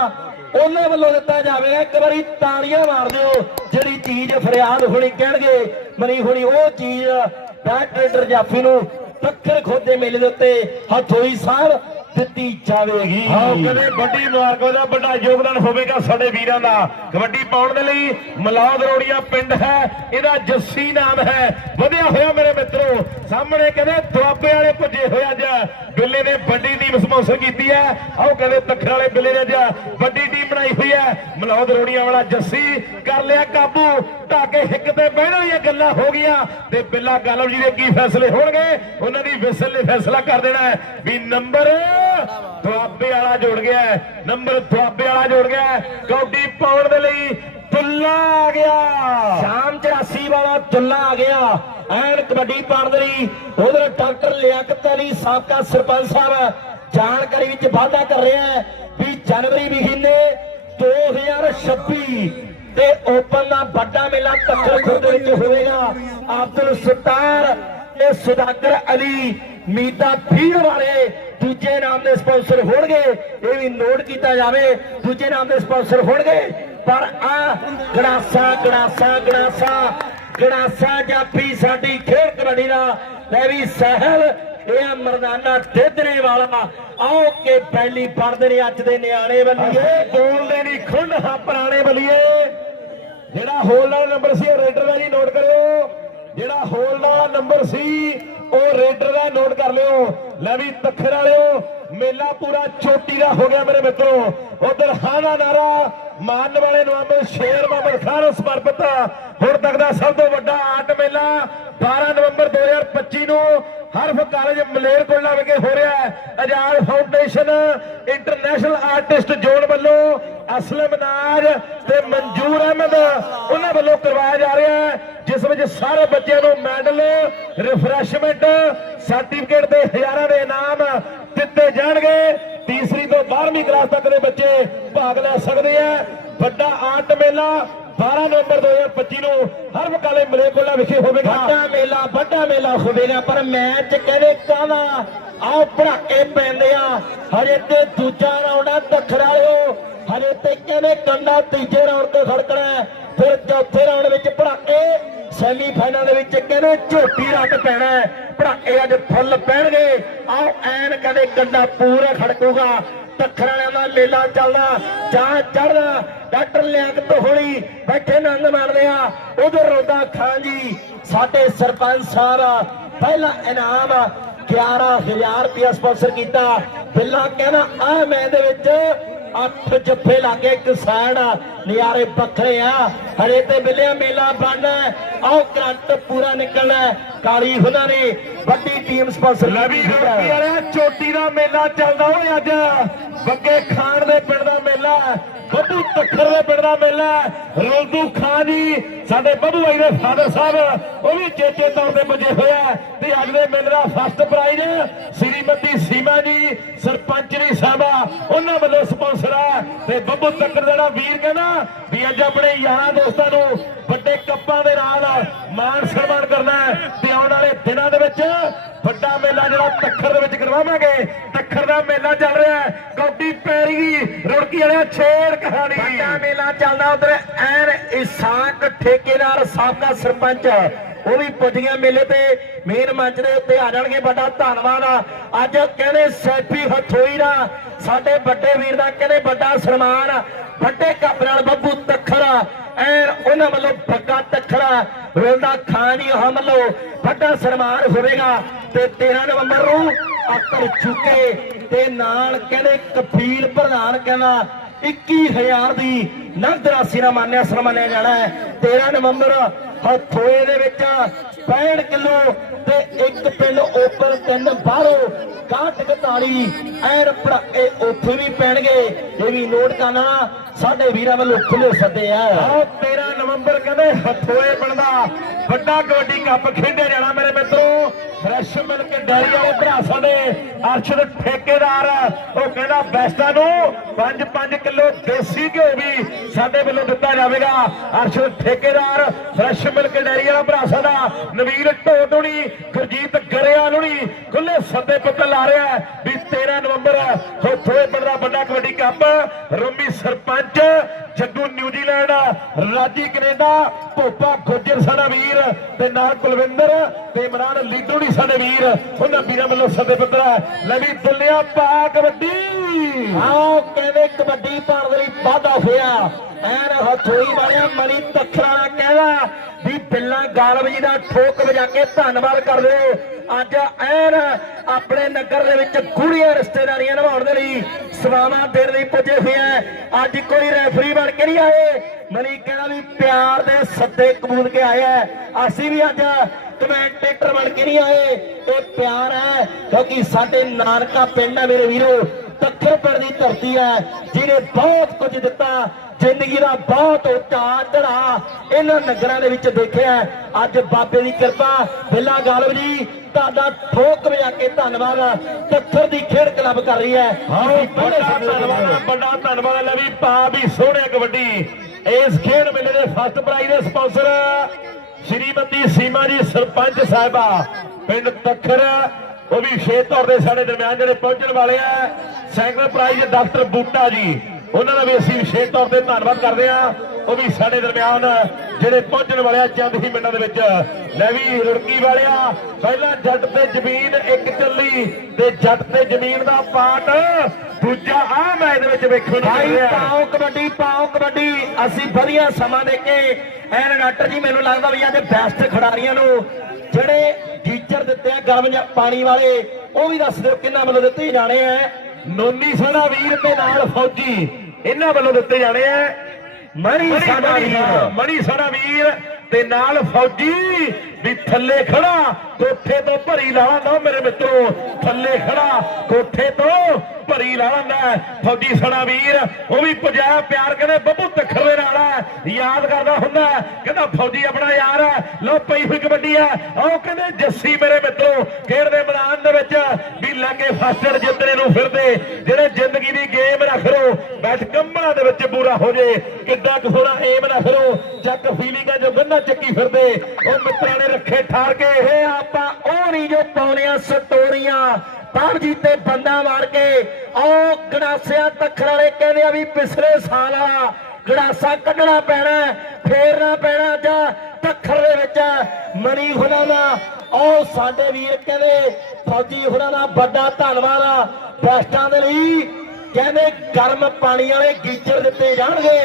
[SPEAKER 1] ਉਹਨਾਂ ਵੱਲੋਂ ਦਿੱਤਾ ਜਾਵੇਗਾ। ਇੱਕ ਵਾਰੀ ਤਾੜੀਆਂ ਮਾਰ ਦਿਓ, ਜਿਹੜੀ ਚੀਜ਼ ਫਰਿਆਦ ਹੋਣੀ ਕਹਿਣਗੇ। ਮਨੀ ਹੋਣੀ, ਉਹ ਚੀਜ਼ ਬੈਟ ਟ੍ਰੇਡਰ ਜਾਫੀ ਨੂੰ ਟੱਕਰ ਖੋਦੇ ਮੇਲੇ ਦੇ ਉੱਤੇ ਹਥੋਈ ਸਾਹਿਬ ਦਿੱਤੀ ਜਾਵੇਗੀ।
[SPEAKER 2] ਆਓ ਕਹਿੰਦੇ ਵੱਡੀ ਮੁਬਾਰਕ ਦਾ ਵੱਡਾ ਯੋਗਦਾਨ ਹੋਵੇਗਾ ਸਾਡੇ ਵੀਰਾਂ ਦਾ। ਕਬੱਡੀ ਪਾਉਣ ਦੇ ਲਈ ਮਲਾਦ ਰੋੜੀਆ ਪਿੰਡ ਹੈ, ਇਹਦਾ ਜੱਸੀ ਨਾਮ ਹੈ। ਵਧਿਆ ਹੋਇਆ ਮੇਰੇ ਮਿੱਤਰੋ, ਸਾਹਮਣੇ ਕਹਿੰਦੇ ਦੁਆਬੇ ਵਾਲੇ ਭੁੱਜੇ ਹੋਏ ਅੱਜ। ਬਿੱਲੇ ਨੇ ਵੱਡੀ ਟੀਮ ਸਪਾਂਸਰ ਕੀਤੀ ਹੈ। ਆਓ ਕਹਿੰਦੇ ਤੱਖਰ ਵਾਲੇ ਬਿੱਲੇ ਨੇ ਅੱਜ ਵੱਡੀ ਟੀਮ ਬਣਾਈ ਹੋਈ ਹੈ। ਮਲੌਦ ਰੋੜੀਆਂ ਵਾਲਾ ਜੱਸੀ ਕਰ ਲਿਆ ਕਾਬੂ। ਢਾਕੇ ਹਿੱਕ ਤੇ ਬਹਿਣ ਵਾਲੀਆਂ ਗੱਲਾਂ ਹੋ ਗਈਆਂ ਤੇ ਬਿੱਲਾ ਗਾਲਵ ਜੀ ਦੇ ਕੀ ਫੈਸਲੇ ਹੋਣਗੇ? ਉਹਨਾਂ ਦੀ ਵਿਸਲ ਨੇ ਫੈਸਲਾ ਕਰ ਦੇਣਾ ਹੈ ਵੀ ਨੰਬਰ ਦੁਆਬੇ ਵਾਲਾ ਜੋੜ ਗਿਆ ਨੰਬਰ ਦੁਆਬੇ ਵਾਲਾ ਜੋੜ ਗਿਆ ਕੌਡੀ ਪਾਉਣ ਦੇ ਲਈ ਦੁੱਲਾ ਆ ਗਿਆ।
[SPEAKER 1] ਸ਼ਾਮ 84 ਵਾਲਾ ਦੁੱਲਾ ਆ ਗਿਆ। ਐਨ ਕਬੱਡੀ ਪਾਉਣ ਦੇ ਲਈ ਉਧਰ ਡਾਕਟਰ ਲਿਆਕਤ ਅਲੀ ਸਾਬਕਾ ਸਰਪੰਚ ਸਾਹਿਬ ਜਾਣਕਾਰੀ ਵਿੱਚ ਵਾਅਦਾ ਕਰ ਰਿਹਾ ਹੈ ਵੀ ਜਨਵਰੀ ਮਹੀਨੇ 2026 ਤੇ ਓਪਨ ਦਾ ਵੱਡਾ ਮੇਲਾ ਤੱਕਰ ਖੁਰਦ ਵਿੱਚ ਹੋਵੇਗਾ। ਅਬਦੁਲ ਸਤਾਰ ਤੇ ਸੁਦਾਗਰ ਅਲੀ ਮੀਤਾ ਫੀਰ ਵਾਲੇ ਦੂਜੇ ਨਾਮ ਦੇ ਸਪਾਂਸਰ ਹੋਣਗੇ। ਇਹ ਵੀ ਨੋਟ ਕੀਤਾ ਜਾਵੇ, ਦੂਜੇ ਨਾਮ ਦੇ ਸਪਾਂਸਰ ਹੋਣਗੇ। ਪਰ ਆ ਗੜਾਸਾ ਗੜਾਸਾ ਗੜਾਸਾ ਗੜਾਸਾ ਜਾਫੀ ਸਾਡੀ ਖੇਡ ਕਬੱਡੀ ਦਾ, ਲੈ ਵੀ ਸਹਿਲ, ਇਹ ਮਰਦਾਨਾ ਦੇਦਨੇ ਵਾਲਾ ਆਓ ਕੇ ਪਹਿਲੀ ਪੜਦੇ ਨੇ ਅੱਜ ਦੇ ਨਿਆਣੇ ਵੱਲੀਏ।
[SPEAKER 2] ਬੋਲਦੇ ਨਹੀਂ ਖੁੰਡ ਪੁਰਾਣੇ ਬਲੀਏ ਜਿਹੜਾ ਹੋਲ ਵਾਲਾ ਨੰਬਰ ਸੀ, ਉਹ ਰੇਡਰ ਦਾ ਜੀ, ਨੋਟ ਕਰਿਓ। ਜਿਹੜਾ ਹੋਲ ਵਾਲਾ ਨੰਬਰ ਸੀ, ਉਹ ਰੇਡਰ ਦਾ, ਨੋਟ ਕਰ ਲਿਓ। ਲੈ ਵੀ ਤਖਰ ਵਾਲਿਓ, ਮੇਲਾ ਪੂਰਾ ਚੋਟੀ ਦਾ ਹੋ ਗਿਆ ਮੇਰੇ ਮਿੱਤਰੋ। ਉਧਰ ਹਾਨਾ ਨਾਰਾ ਮਾਰਨ ਵਾਲੇ ਮੁਹੰਮਦ ਸ਼ੇਰ ਮੁਹੰਮਦ ਖਾਨ ਸਮਰਪਿਤ ਹੁਣ ਤੱਕ ਦਾ ਸਭ ਤੋਂ ਵੱਡਾ ਆਰਟ ਮੇਲਾ 12 ਨਵੰਬਰ 2025 ਨੂੰ ਹਰਫ ਕਾਲਜ ਮਲੇਰਕੋਟਲਾ ਵਿਖੇ ਹੋ ਰਿਹਾ ਹੈ। Azad foundation international artist zone ਵੱਲੋਂ ਅਸਲਮ ਨਾਜ ਤੇ ਮਨਜੂਰ ਅਹਿਮਦ ਉਹਨਾਂ ਵੱਲੋਂ ਕਰਵਾਇਆ ਜਾ ਰਿਹਾ ਹੈ, ਜਿਸ ਵਿੱਚ ਸਾਰੇ ਬੱਚਿਆਂ ਨੂੰ ਮੈਡਲ, ਰਿਫਰੈਸ਼ਮੈਂਟ, ਸਰਟੀਫਿਕੇਟ ਤੇ ਹਜ਼ਾਰਾਂ ਦੇ ਇਨਾਮ ਦਿੱਤੇ ਜਾਣਗੇ। ਤੀਸਰੀ ਤੋਂ 12ਵੀਂ ਕਲਾਸ ਤੱਕ ਦੇ ਬੱਚੇ ਭਾਗ ਲੈ ਸਕਦੇ ਆ। ਵੱਡਾ ਆਰਟ ਮੇਲਾ 12 ਨਵੰਬਰ 2025 ਨੂੰ ਹਰ ਮਕਾਲੇ ਮਲੇਕੋਲਾ ਵਿਖੇ ਹੋਵੇਗਾ।
[SPEAKER 1] ਵੱਡਾ ਮੇਲਾ ਵੱਡਾ ਮੇਲਾ ਹੋਵੇਗਾ, ਪਰ ਮੈਚ ਕਹਿੰਦੇ ਕਾਹਦਾ? ਆਓ ਭੜਾਕੇ ਪੈਂਦੇ ਆ। ਹਜੇ ਤੇ ਦੂਜਾ ਰਾਉਂਡ ਆ ਦੱਖਰ ਵਾਲਿਓ, ਹਜੇ ਤੇ ਕਹਿੰਦੇ ਕੰਡਾ ਤੀਜੇ ਰਾਉਂਡ ਤੇ ਖੜਕਣਾ ਫਿਰ ਚੌਥੇ ਰਾਉਂਡ ਵਿੱਚ ਭੜਾਕੇ ਸੈਮੀ ਫਾਈਨਲ ਦੇ ਵਿੱਚ ਕਹਿੰਦੇ ਝੋਟੀ ਰੱਟ ਪੈਣਾ ਭੜਾਕੇ ਅੱਜ ਫੁੱਲ ਪੈਣਗੇ। ਆਓ, ਐਨ ਕਹਿੰਦੇ ਕੰਡਾ ਪੂਰਾ ਖੜਕੂਗਾ। ਤੱਖਰ ਵਾਲਿਆਂ ਦਾ ਮੇਲਾ ਚੱਲਦਾ, ਜਾਂ ਚੜਦਾ ਡਾਕਟਰ ਲਿਆਕਤ ਹੋਣੀ ਬੈਠੇ ਨੰਦ ਮਾਣਦੇ ਆ। ਉਧਰ ਰੋਦਾ ਖਾਂ ਜੀ, ਸਾਡੇ ਸਰਪੰਚ ਸਾਹਿਬ, ਪਹਿਲਾ ਇਨਾਮ 11000 ਰੁਪਇਆ ਸਪਾਂਸਰ ਕੀਤਾ। ਬਿੱਲਾ ਕਹਿੰਦਾ ਆ ਮੈਂ ਦੇ ਵਿੱਚ ਅੱਠ ਜੱਫੇ ਲਾਗੇ ਇੱਕ ਸਾਈਡ ਨਿਆਰੇ ਵੱਖਰੇ ਆ ਹਰੇ ਤੇ ਬਿੱਲਿਆ ਮੇਲਾ ਬਣਨਾ। ਆਓ ਕਰੰਟ ਪੂਰਾ ਨਿਕਲਣਾ। ਕਾਲੀ ਹੁਣਾਂ ਨੇ ਵੱਡੀ ਟੀਮ ਸਪਾਂਸਰ
[SPEAKER 2] ਲਵੀ। ਵਾਲਾ ਚੋਟੀ ਦਾ ਮੇਲਾ ਚੱਲਦਾ ਹੋਏ ਅੱਜ ਬੱਗੇ ਖਾਨ ਦੇ ਪਿੰਡ ਦਾ ਮੇਲਾ ਬੱਬੂ ਤੱਖਰ ਦੇ ਪਿੰਡ ਦਾ ਮੇਲਾ ਰੋਲਦੂ ਖਾਨ ਜੀ, ਸਾਡੇ ਬੱਬੂ ਭਾਈ ਦੇ ਫਾਦਰ ਸਾਹਿਬ, ਉਹ ਵੀ ਚੇਚੇ ਤੌਰ ਤੇ ਪੁੱਜੇ ਹੋਇਆ ਤੇ ਅੱਜ ਦੇ ਮੇਲੇ ਦਾ ਫਸਟ ਪ੍ਰਾਈਜ਼ ਸ੍ਰੀਮਤੀ ਸੀਮਾ ਜੀ, ਸਰਪੰਚ ਜੀ ਸਾਹਿਬਾ ਉਹਨਾਂ ਵੱਲੋਂ ਸਪਾਂਸਰ ਆ। ਤੇ ਬੱਬੂ ਤੱਕਰ ਜਿਹੜਾ ਵੀਰ ਕਹਿੰਦਾ ਵੀ ਅੱਜ ਆਪਣੇ ਯਾਰਾਂ ਦੋਸਤਾਂ ਨੂੰ ਵੱਡੇ ਕੱਪਾਂ ਦੇ ਨਾਲ ਮਾਣ ਸਨਮਾਨ ਕਰਨਾ ਤੇ ਆਉਣ ਵਾਲੇ ਦਿਨਾਂ ਦੇ ਵਿੱਚ ਵੱਡਾ ਮੇਲਾ ਜਿਹੜਾ ਤੱਖਰ ਦੇ ਵਿੱਚ ਕਰਵਾਵਾਂਗੇ। ਤੱਖਰ ਦਾ ਮੇਲਾ ਚੱਲ ਰਿਹਾ ਹੈ। ਕੌਡੀ ਪੈਰੀ, ਰੁੜਕੀ ਵਾਲਿਆ ਛੇੜ ਕਹਾਣੀ।
[SPEAKER 1] ਵੱਡਾ ਮੇਲਾ ਚੱਲਦਾ ਉਧਰ। ਐਨ ਇਸਾਕ ਠੇਕੇਦਾਰ ਸਾਬਕਾ ਸਰਪੰਚ, ਉਹ ਵੀ ਪੁੱਜੀਆਂ ਮੇਲੇ ਤੇ। ਮੇਨ ਮੰਚ ਦੇ ਉੱਤੇ ਆ ਜਾਣਗੇ। ਵੱਡਾ ਧੰਨਵਾਦ ਆ। ਅੱਜ ਕਹਿੰਦੇ ਸੈਫੀ ਹਥੋਈ ਦਾ। ਸਾਡੇ ਵੱਡੇ ਵੀਰ ਦਾ ਕਹਿੰਦੇ ਵੱਡਾ ਸਨਮਾਨ। ਵੱਡੇ ਕੱਪ ਨਾਲ ਬੱਬੂ ਤਖੜਾ। ਐਨ ਉਹਨਾਂ ਵੱਲੋਂ ਬੱਗਾ ਤਖੜਾ। ਰੋਲਦਾ ਖਾਨ ਜੀ ਉਹ ਵੱਲੋਂ ਵੱਡਾ ਸਨਮਾਨ ਹੋਵੇਗਾ। ਤੇ 13 ਨਵੰਬਰ ਨੂੰ ਆਕਰ ਚੁੱਕੇ ਤੇ ਨਾਲ ਕਹਿੰਦੇ ਕਫੀਲ ਪ੍ਰਧਾਨ ਕਹਿੰਦਾ 21000 ਦੀ ਨੰਦ ਰਾਸ਼ੀ ਨਾਲ ਮਾਨਿਆ ਸਨਮਾਨਿਆ ਜਾਣਾ ਹੈ। 13 ਨਵੰਬਰ ਹਥੋਏ ਦੇ ਵਿੱਚ 65 ਕਿਲੋ ਤੇ ਇੱਕ ਪਿੰਡ ਓਪਰ ਤਿੰਨ ਬਾਹਰੋਂ 61 ਐਰ ਪੜਾਕੇ ਉੱਥੇ ਵੀ ਪੈਣਗੇ। ਇਹ ਵੀ ਨੋਟ ਕਰਨਾ, ਸਾਡੇ ਵੀਰਾਂ ਵੱਲੋਂ ਖੁੱਲੇ ਸੱਦੇ ਆ।
[SPEAKER 2] ਆਓ 13 ਨਵੰਬਰ ਕਹਿੰਦੇ ਹਥੋਏ ਬਣਦਾ। ਵੱਡਾ ਕਬੱਡੀ ਕੱਪ ਖੇਡਿਆ ਜਾਣਾ ਮੇਰੇ ਮਿੱਤਰੋ। ਫਰੈਸ਼ ਮਿਲ ਕੇ ਡੈਰੀ ਵਾਲੇ ਭਰਾ ਸਾਡੇ ਅਰਸ਼ਦ ਠੇਕੇਦਾਰ ਉਹ ਕਹਿੰਦਾ, ਬੈਸਟਾ ਨੂੰ 5-5 ਕਿਲੋ ਦੇਸੀ ਘਿਓ ਵੀ ਸਾਡੇ ਵੱਲੋਂ ਦਿੱਤਾ ਜਾਵੇਗਾ। ਅਰਸ਼ਦ ਠੇਕੇਦਾਰ, ਫਰੈਸ਼ ਮਿਲ ਕੇ ਡੈਰੀ ਵਾਲਾ ਭਰਾ ਸਾਡਾ ਨਵੀਰ ਢੋਡੋਣੀ ਗੁਰਜੀਤ ਗਰੇਵਾਲ ਹੁਣੀ ਖੁੱਲੇ ਸੱਦੇ ਪੁੱਤ ਲਾ ਰਿਹਾ ਵੀ 13 ਨਵੰਬਰ ਹਥੋਏ ਬਣਦਾ ਵੱਡਾ kabaddi cup. Romi sarpanch Jaggu New Zealand Raji Canada, Bhopa Gujjar ਸਾਡਾ ਵੀਰ, ਤੇ ਨਾਲ ਕੁਲਵਿੰਦਰ ਤੇ ਇਮਰਾਨ ਲੀਡੂ ਸਾਡੇ ਵੀਰ। ਉਹਨਾਂ ਵੀਰਾਂ ਵੱਲੋਂ ਸੱਦੇ ਪੁੱਤਰਾ ਲੈ ਵੀ ਦੁੱਲਿਆ ਪਾ ਕਬੱਡੀ।
[SPEAKER 1] ਆਓ ਕਹਿੰਦੇ ਕਬੱਡੀ ਪਾਉਣ ਦੇ ਲਈ ਵਾਧਾ ਹੋਇਆ। ਐਨ ਹਥੋਈ ਵਾਲਿਆ ਮਨੀ ਤਖਰਾ ਦਾ ਕਹਿੰਦਾ ਵੀ ਬਿੱਲਾ ਗਾਲਬ ਜੀ ਦਾ ਠੋਕ ਵਜਾ ਕੇ ਧੰਨਵਾਦ ਕਰਦੇ ਹੋ ਅੱਜ ਐਨ ਆਪਣੇ ਨਗਰ ਦੇ ਵਿੱਚ ਗੂੜੀਆਂ ਰਿਸ਼ਤੇਦਾਰੀਆਂ ਨਿਭਾਉਣ ਦੇ ਲਈ ਸਵਾਵਾਂ ਦੇਣ ਲਈ ਪੁੱਜੇ ਹੋਏ ਆ। ਅੱਜ ਕੋਈ ਰੈਫਰੀ ਬਣ ਕੇ ਨਹੀਂ ਆਏ। ਮਨੀ ਕਹਿੰਦਾ ਵੀ ਪਿਆਰ ਦੇ ਸੱਦੇ ਕਬੂਲ ਕੇ ਆਇਆ ਅਸੀਂ ਵੀ ਅੱਜ ਕਮੈਂਟੇਟਰ ਬਣ ਕੇ ਨਹੀਂ ਆਏ। ਇਹ ਪਿਆਰ ਹੈ ਕਿਉਂਕਿ ਸਾਡੇ ਨਾਨਕਾ ਪਿੰਡ ਹੈ ਮੇਰੇ ਵੀਰੋ। ਤੱਕਰ ਦੀ ਧਰਤੀ ਹੈ ਜਿਹਨੇ ਬਹੁਤ ਕੁਝ ਦਿੱਤਾ। ਜ਼ਿੰਦਗੀ ਦਾ ਬਹੁਤ ਉੱਚਾ ਚੜਾ ਇਹਨਾਂ ਨਗਰਾਂ ਦੇ ਵਿੱਚ ਦੇਖਿਆ। ਅੱਜ ਬਾਬੇ ਦੀ ਕਿਰਪਾ। ਬਿੱਲਾ ਗਾਲਬ ਜੀ ਤੁਹਾਡਾ ਠੋਕ ਵਜਾ ਕੇ ਧੰਨਵਾਦ। ਤੱਕਰ ਦੀ ਖੇਡ ਕਲੱਬ ਕਰ ਰਹੀ ਹੈ।
[SPEAKER 2] ਆਓ ਵੱਡਾ ਧੰਨਵਾਦ ਆ, ਵੱਡਾ ਧੰਨਵਾਦ ਲੈ ਵੀ ਪਾ ਵੀ ਸੋਹਣਿਆ ਕਬੱਡੀ। ਇਸ ਖੇਡ ਮੇਲੇ ਦੇ ਫਸਟ ਪ੍ਰਾਈਜ਼ ਦੇ ਸਪਾਂਸਰ ਸ਼੍ਰੀਮਤੀ ਸੀਮਾ ਜੀ ਸਰਪੰਚ ਸਾਹਿਬਾ। ਪਿੰਡ ਤਖਰ ਉਹ ਵੀ ਵਿਸ਼ੇਸ਼ ਤੌਰ ਤੇ ਸਾਡੇ ਦਰਮਿਆਨ ਜਿਹੜੇ ਪਹੁੰਚਣ ਵਾਲੇ ਆ। ਸੈਕੰਡ ਪ੍ਰਾਈਜ਼ ਡਾਕਟਰ ਬੂਟਾ ਜੀ। ਉਹਨਾਂ ਦਾ ਵੀ ਅਸੀਂ ਵਿਸ਼ੇਸ਼ ਤੌਰ ਤੇ ਧੰਨਵਾਦ ਕਰਦੇ ਆ ਉਹ ਵੀ ਸਾਡੇ ਦਰਮਿਆਨ ਜਿਹੜੇ ਪਹੁੰਚਣ ਵਾਲੇ ਆ ਚੰਦ ਹੀ ਮਿੰਟਾਂ ਦੇ ਵਿੱਚ। ਲੈ ਵੀ ਰੁੜਕੀ ਵਾਲਿਆ ਪਹਿਲਾਂ ਜੱਟ ਤੇ ਜ਼ਮੀਨ ਇੱਕ ਚੱਲੀ ਤੇ ਜੱਟ ਤੇ ਜ਼ਮੀਨ ਦਾ ਪਾਟ। ਦੂਜਾ ਆ ਮੈਚ ਦੇ ਵਿੱਚ ਵੇਖਣ ਨੂੰ ਮਿਲ ਰਿਹਾ।
[SPEAKER 1] ਪਾਓ ਕਬੱਡੀ ਪਾਓ ਕਬੱਡੀ। ਅਸੀਂ ਵਧੀਆ ਸਮਾਂ ਦੇ ਕੇ ਐਨ ਡਾਕਟਰ ਜੀ ਮੈਨੂੰ ਲੱਗਦਾ ਵੀ ਅੱਜ ਬੈਸਟ ਖਿਡਾਰੀਆਂ ਨੂੰ ਜਿਹੜੇ ਟੀਚਰ ਦਿੱਤੇ ਆ ਗਰਮ ਜਾਂ ਪਾਣੀ ਵਾਲੇ ਉਹ ਵੀ ਦੱਸ ਦਿਓ ਕਿੰਨਾ ਵੱਲੋਂ ਦਿੱਤੇ ਜਾਣੇ ਆ।
[SPEAKER 2] ਨੋਨੀ ਸਾਡਾ ਵੀਰ ਤੇ ਨਾਲ ਫੌਜੀ। ਇਹਨਾਂ ਵੱਲੋਂ ਦਿੱਤੇ ਜਾਣੇ ਆ।
[SPEAKER 1] ਮਣੀ ਸਾਡਾ ਵੀਰ।
[SPEAKER 2] ਮਣੀ ਸਾਡਾ ਵੀਰ ਤੇ ਨਾਲ ਫੌਜੀ ਵੀ ਥੱਲੇ ਖੜਾ, ਕੋਠੇ ਤੋਂ ਭਰੀ ਲਾਣਾ ਨਾ ਮੇਰੇ ਮਿੱਤਰੋ। ਥੱਲੇ ਖੜਾ, ਕੋਠੇ ਤੋਂ ਭਰੀ ਲਾਣਾ ਫੌਜੀ ਸਾਡਾ ਵੀਰ, ਉਹ ਵੀ ਪੰਜਾਬ ਪਿਆਰ ਕਹਿੰਦੇ ਬੱਬੂ ਤਖਰ ਨਾਲ ਹੈ। ਯਾਦ ਕਰਦਾ ਹੁੰਦਾ ਕਹਿੰਦਾ ਫੌਜੀ ਆਪਣਾ ਯਾਰ ਹੈ ਲੋ ਪਈ ਹੋਈ ਕਬੱਡੀ ਹੈ। ਆਓ ਕਹਿੰਦੇ, ਜੱਸੀ ਮੇਰੇ ਮਿੱਤਰੋ ਖੇਡ ਦੇ ਮੈਦਾਨ ਦੇ ਵਿੱਚ ਵੀ ਲਾਗੇ ਫਾਸਟਰ ਜਿੱਤਣੇ ਨੂੰ ਫਿਰਦੇ। ਜਿਹੜੇ ਜ਼ਿੰਦਗੀ ਦੀ ਗੇਮ ਰੱਖ ਲੋ ਮੈਚ ਕੰਮਾਂ ਦੇ ਵਿੱਚ ਪੂਰਾ ਹੋ ਜੇ। ਕਿੱਦਾਂ ਕੁ ਸੋਹਣਾ ਏਮ ਰੱਖ ਲੋ ਚੱਕ ਫੀਲਿੰਗਾਂ ਜੋ ਗੰਨਾ ਚੱਕੀ ਫਿਰਦੇ। ਉਹ ਮਿੱਤਰਾਂ ਨੇ ਰੱਖੇ ਠਾਰ ਕੇ,
[SPEAKER 1] ਇਹ ਆਪਾਂ ਉਹ ਨਹੀਂ ਜੋ ਪਾਉਣੀਆਂ, ਸਟੋਰੀਆਂ। ਬਾਬਜੀ ਤੇ ਬੰਦਾ ਮਾਰ ਕੇ, ਉਹ ਗੜਾਸਿਆ ਤੱਖਰ ਵਾਲੇ ਕਹਿੰਦੇ ਆ ਵੀ ਪਿਛਲੇ ਸਾਲ ਆ, ਗੜਾਸਾ ਕੱਢਣਾ ਪੈਣਾ, ਫੇਰਨਾ ਪੈਣਾ ਅੱਜ ਤੱਖਰ ਦੇ ਵਿੱਚ ਮਣੀ ਹੁਣਾਂ ਦਾ। ਉਹ ਸਾਡੇ ਵੀਰ ਕਹਿੰਦੇ, ਫੌਜੀ ਹੁਣਾਂ ਦਾ ਵੱਡਾ ਧੰਨਵਾਦ ਆ। ਬੈਸਟਾਂ ਦੇ ਲਈ ਕਹਿੰਦੇ ਗਰਮ ਪਾਣੀ ਵਾਲੇ ਗੀਜ਼ਰ ਦਿੱਤੇ ਜਾਣਗੇ।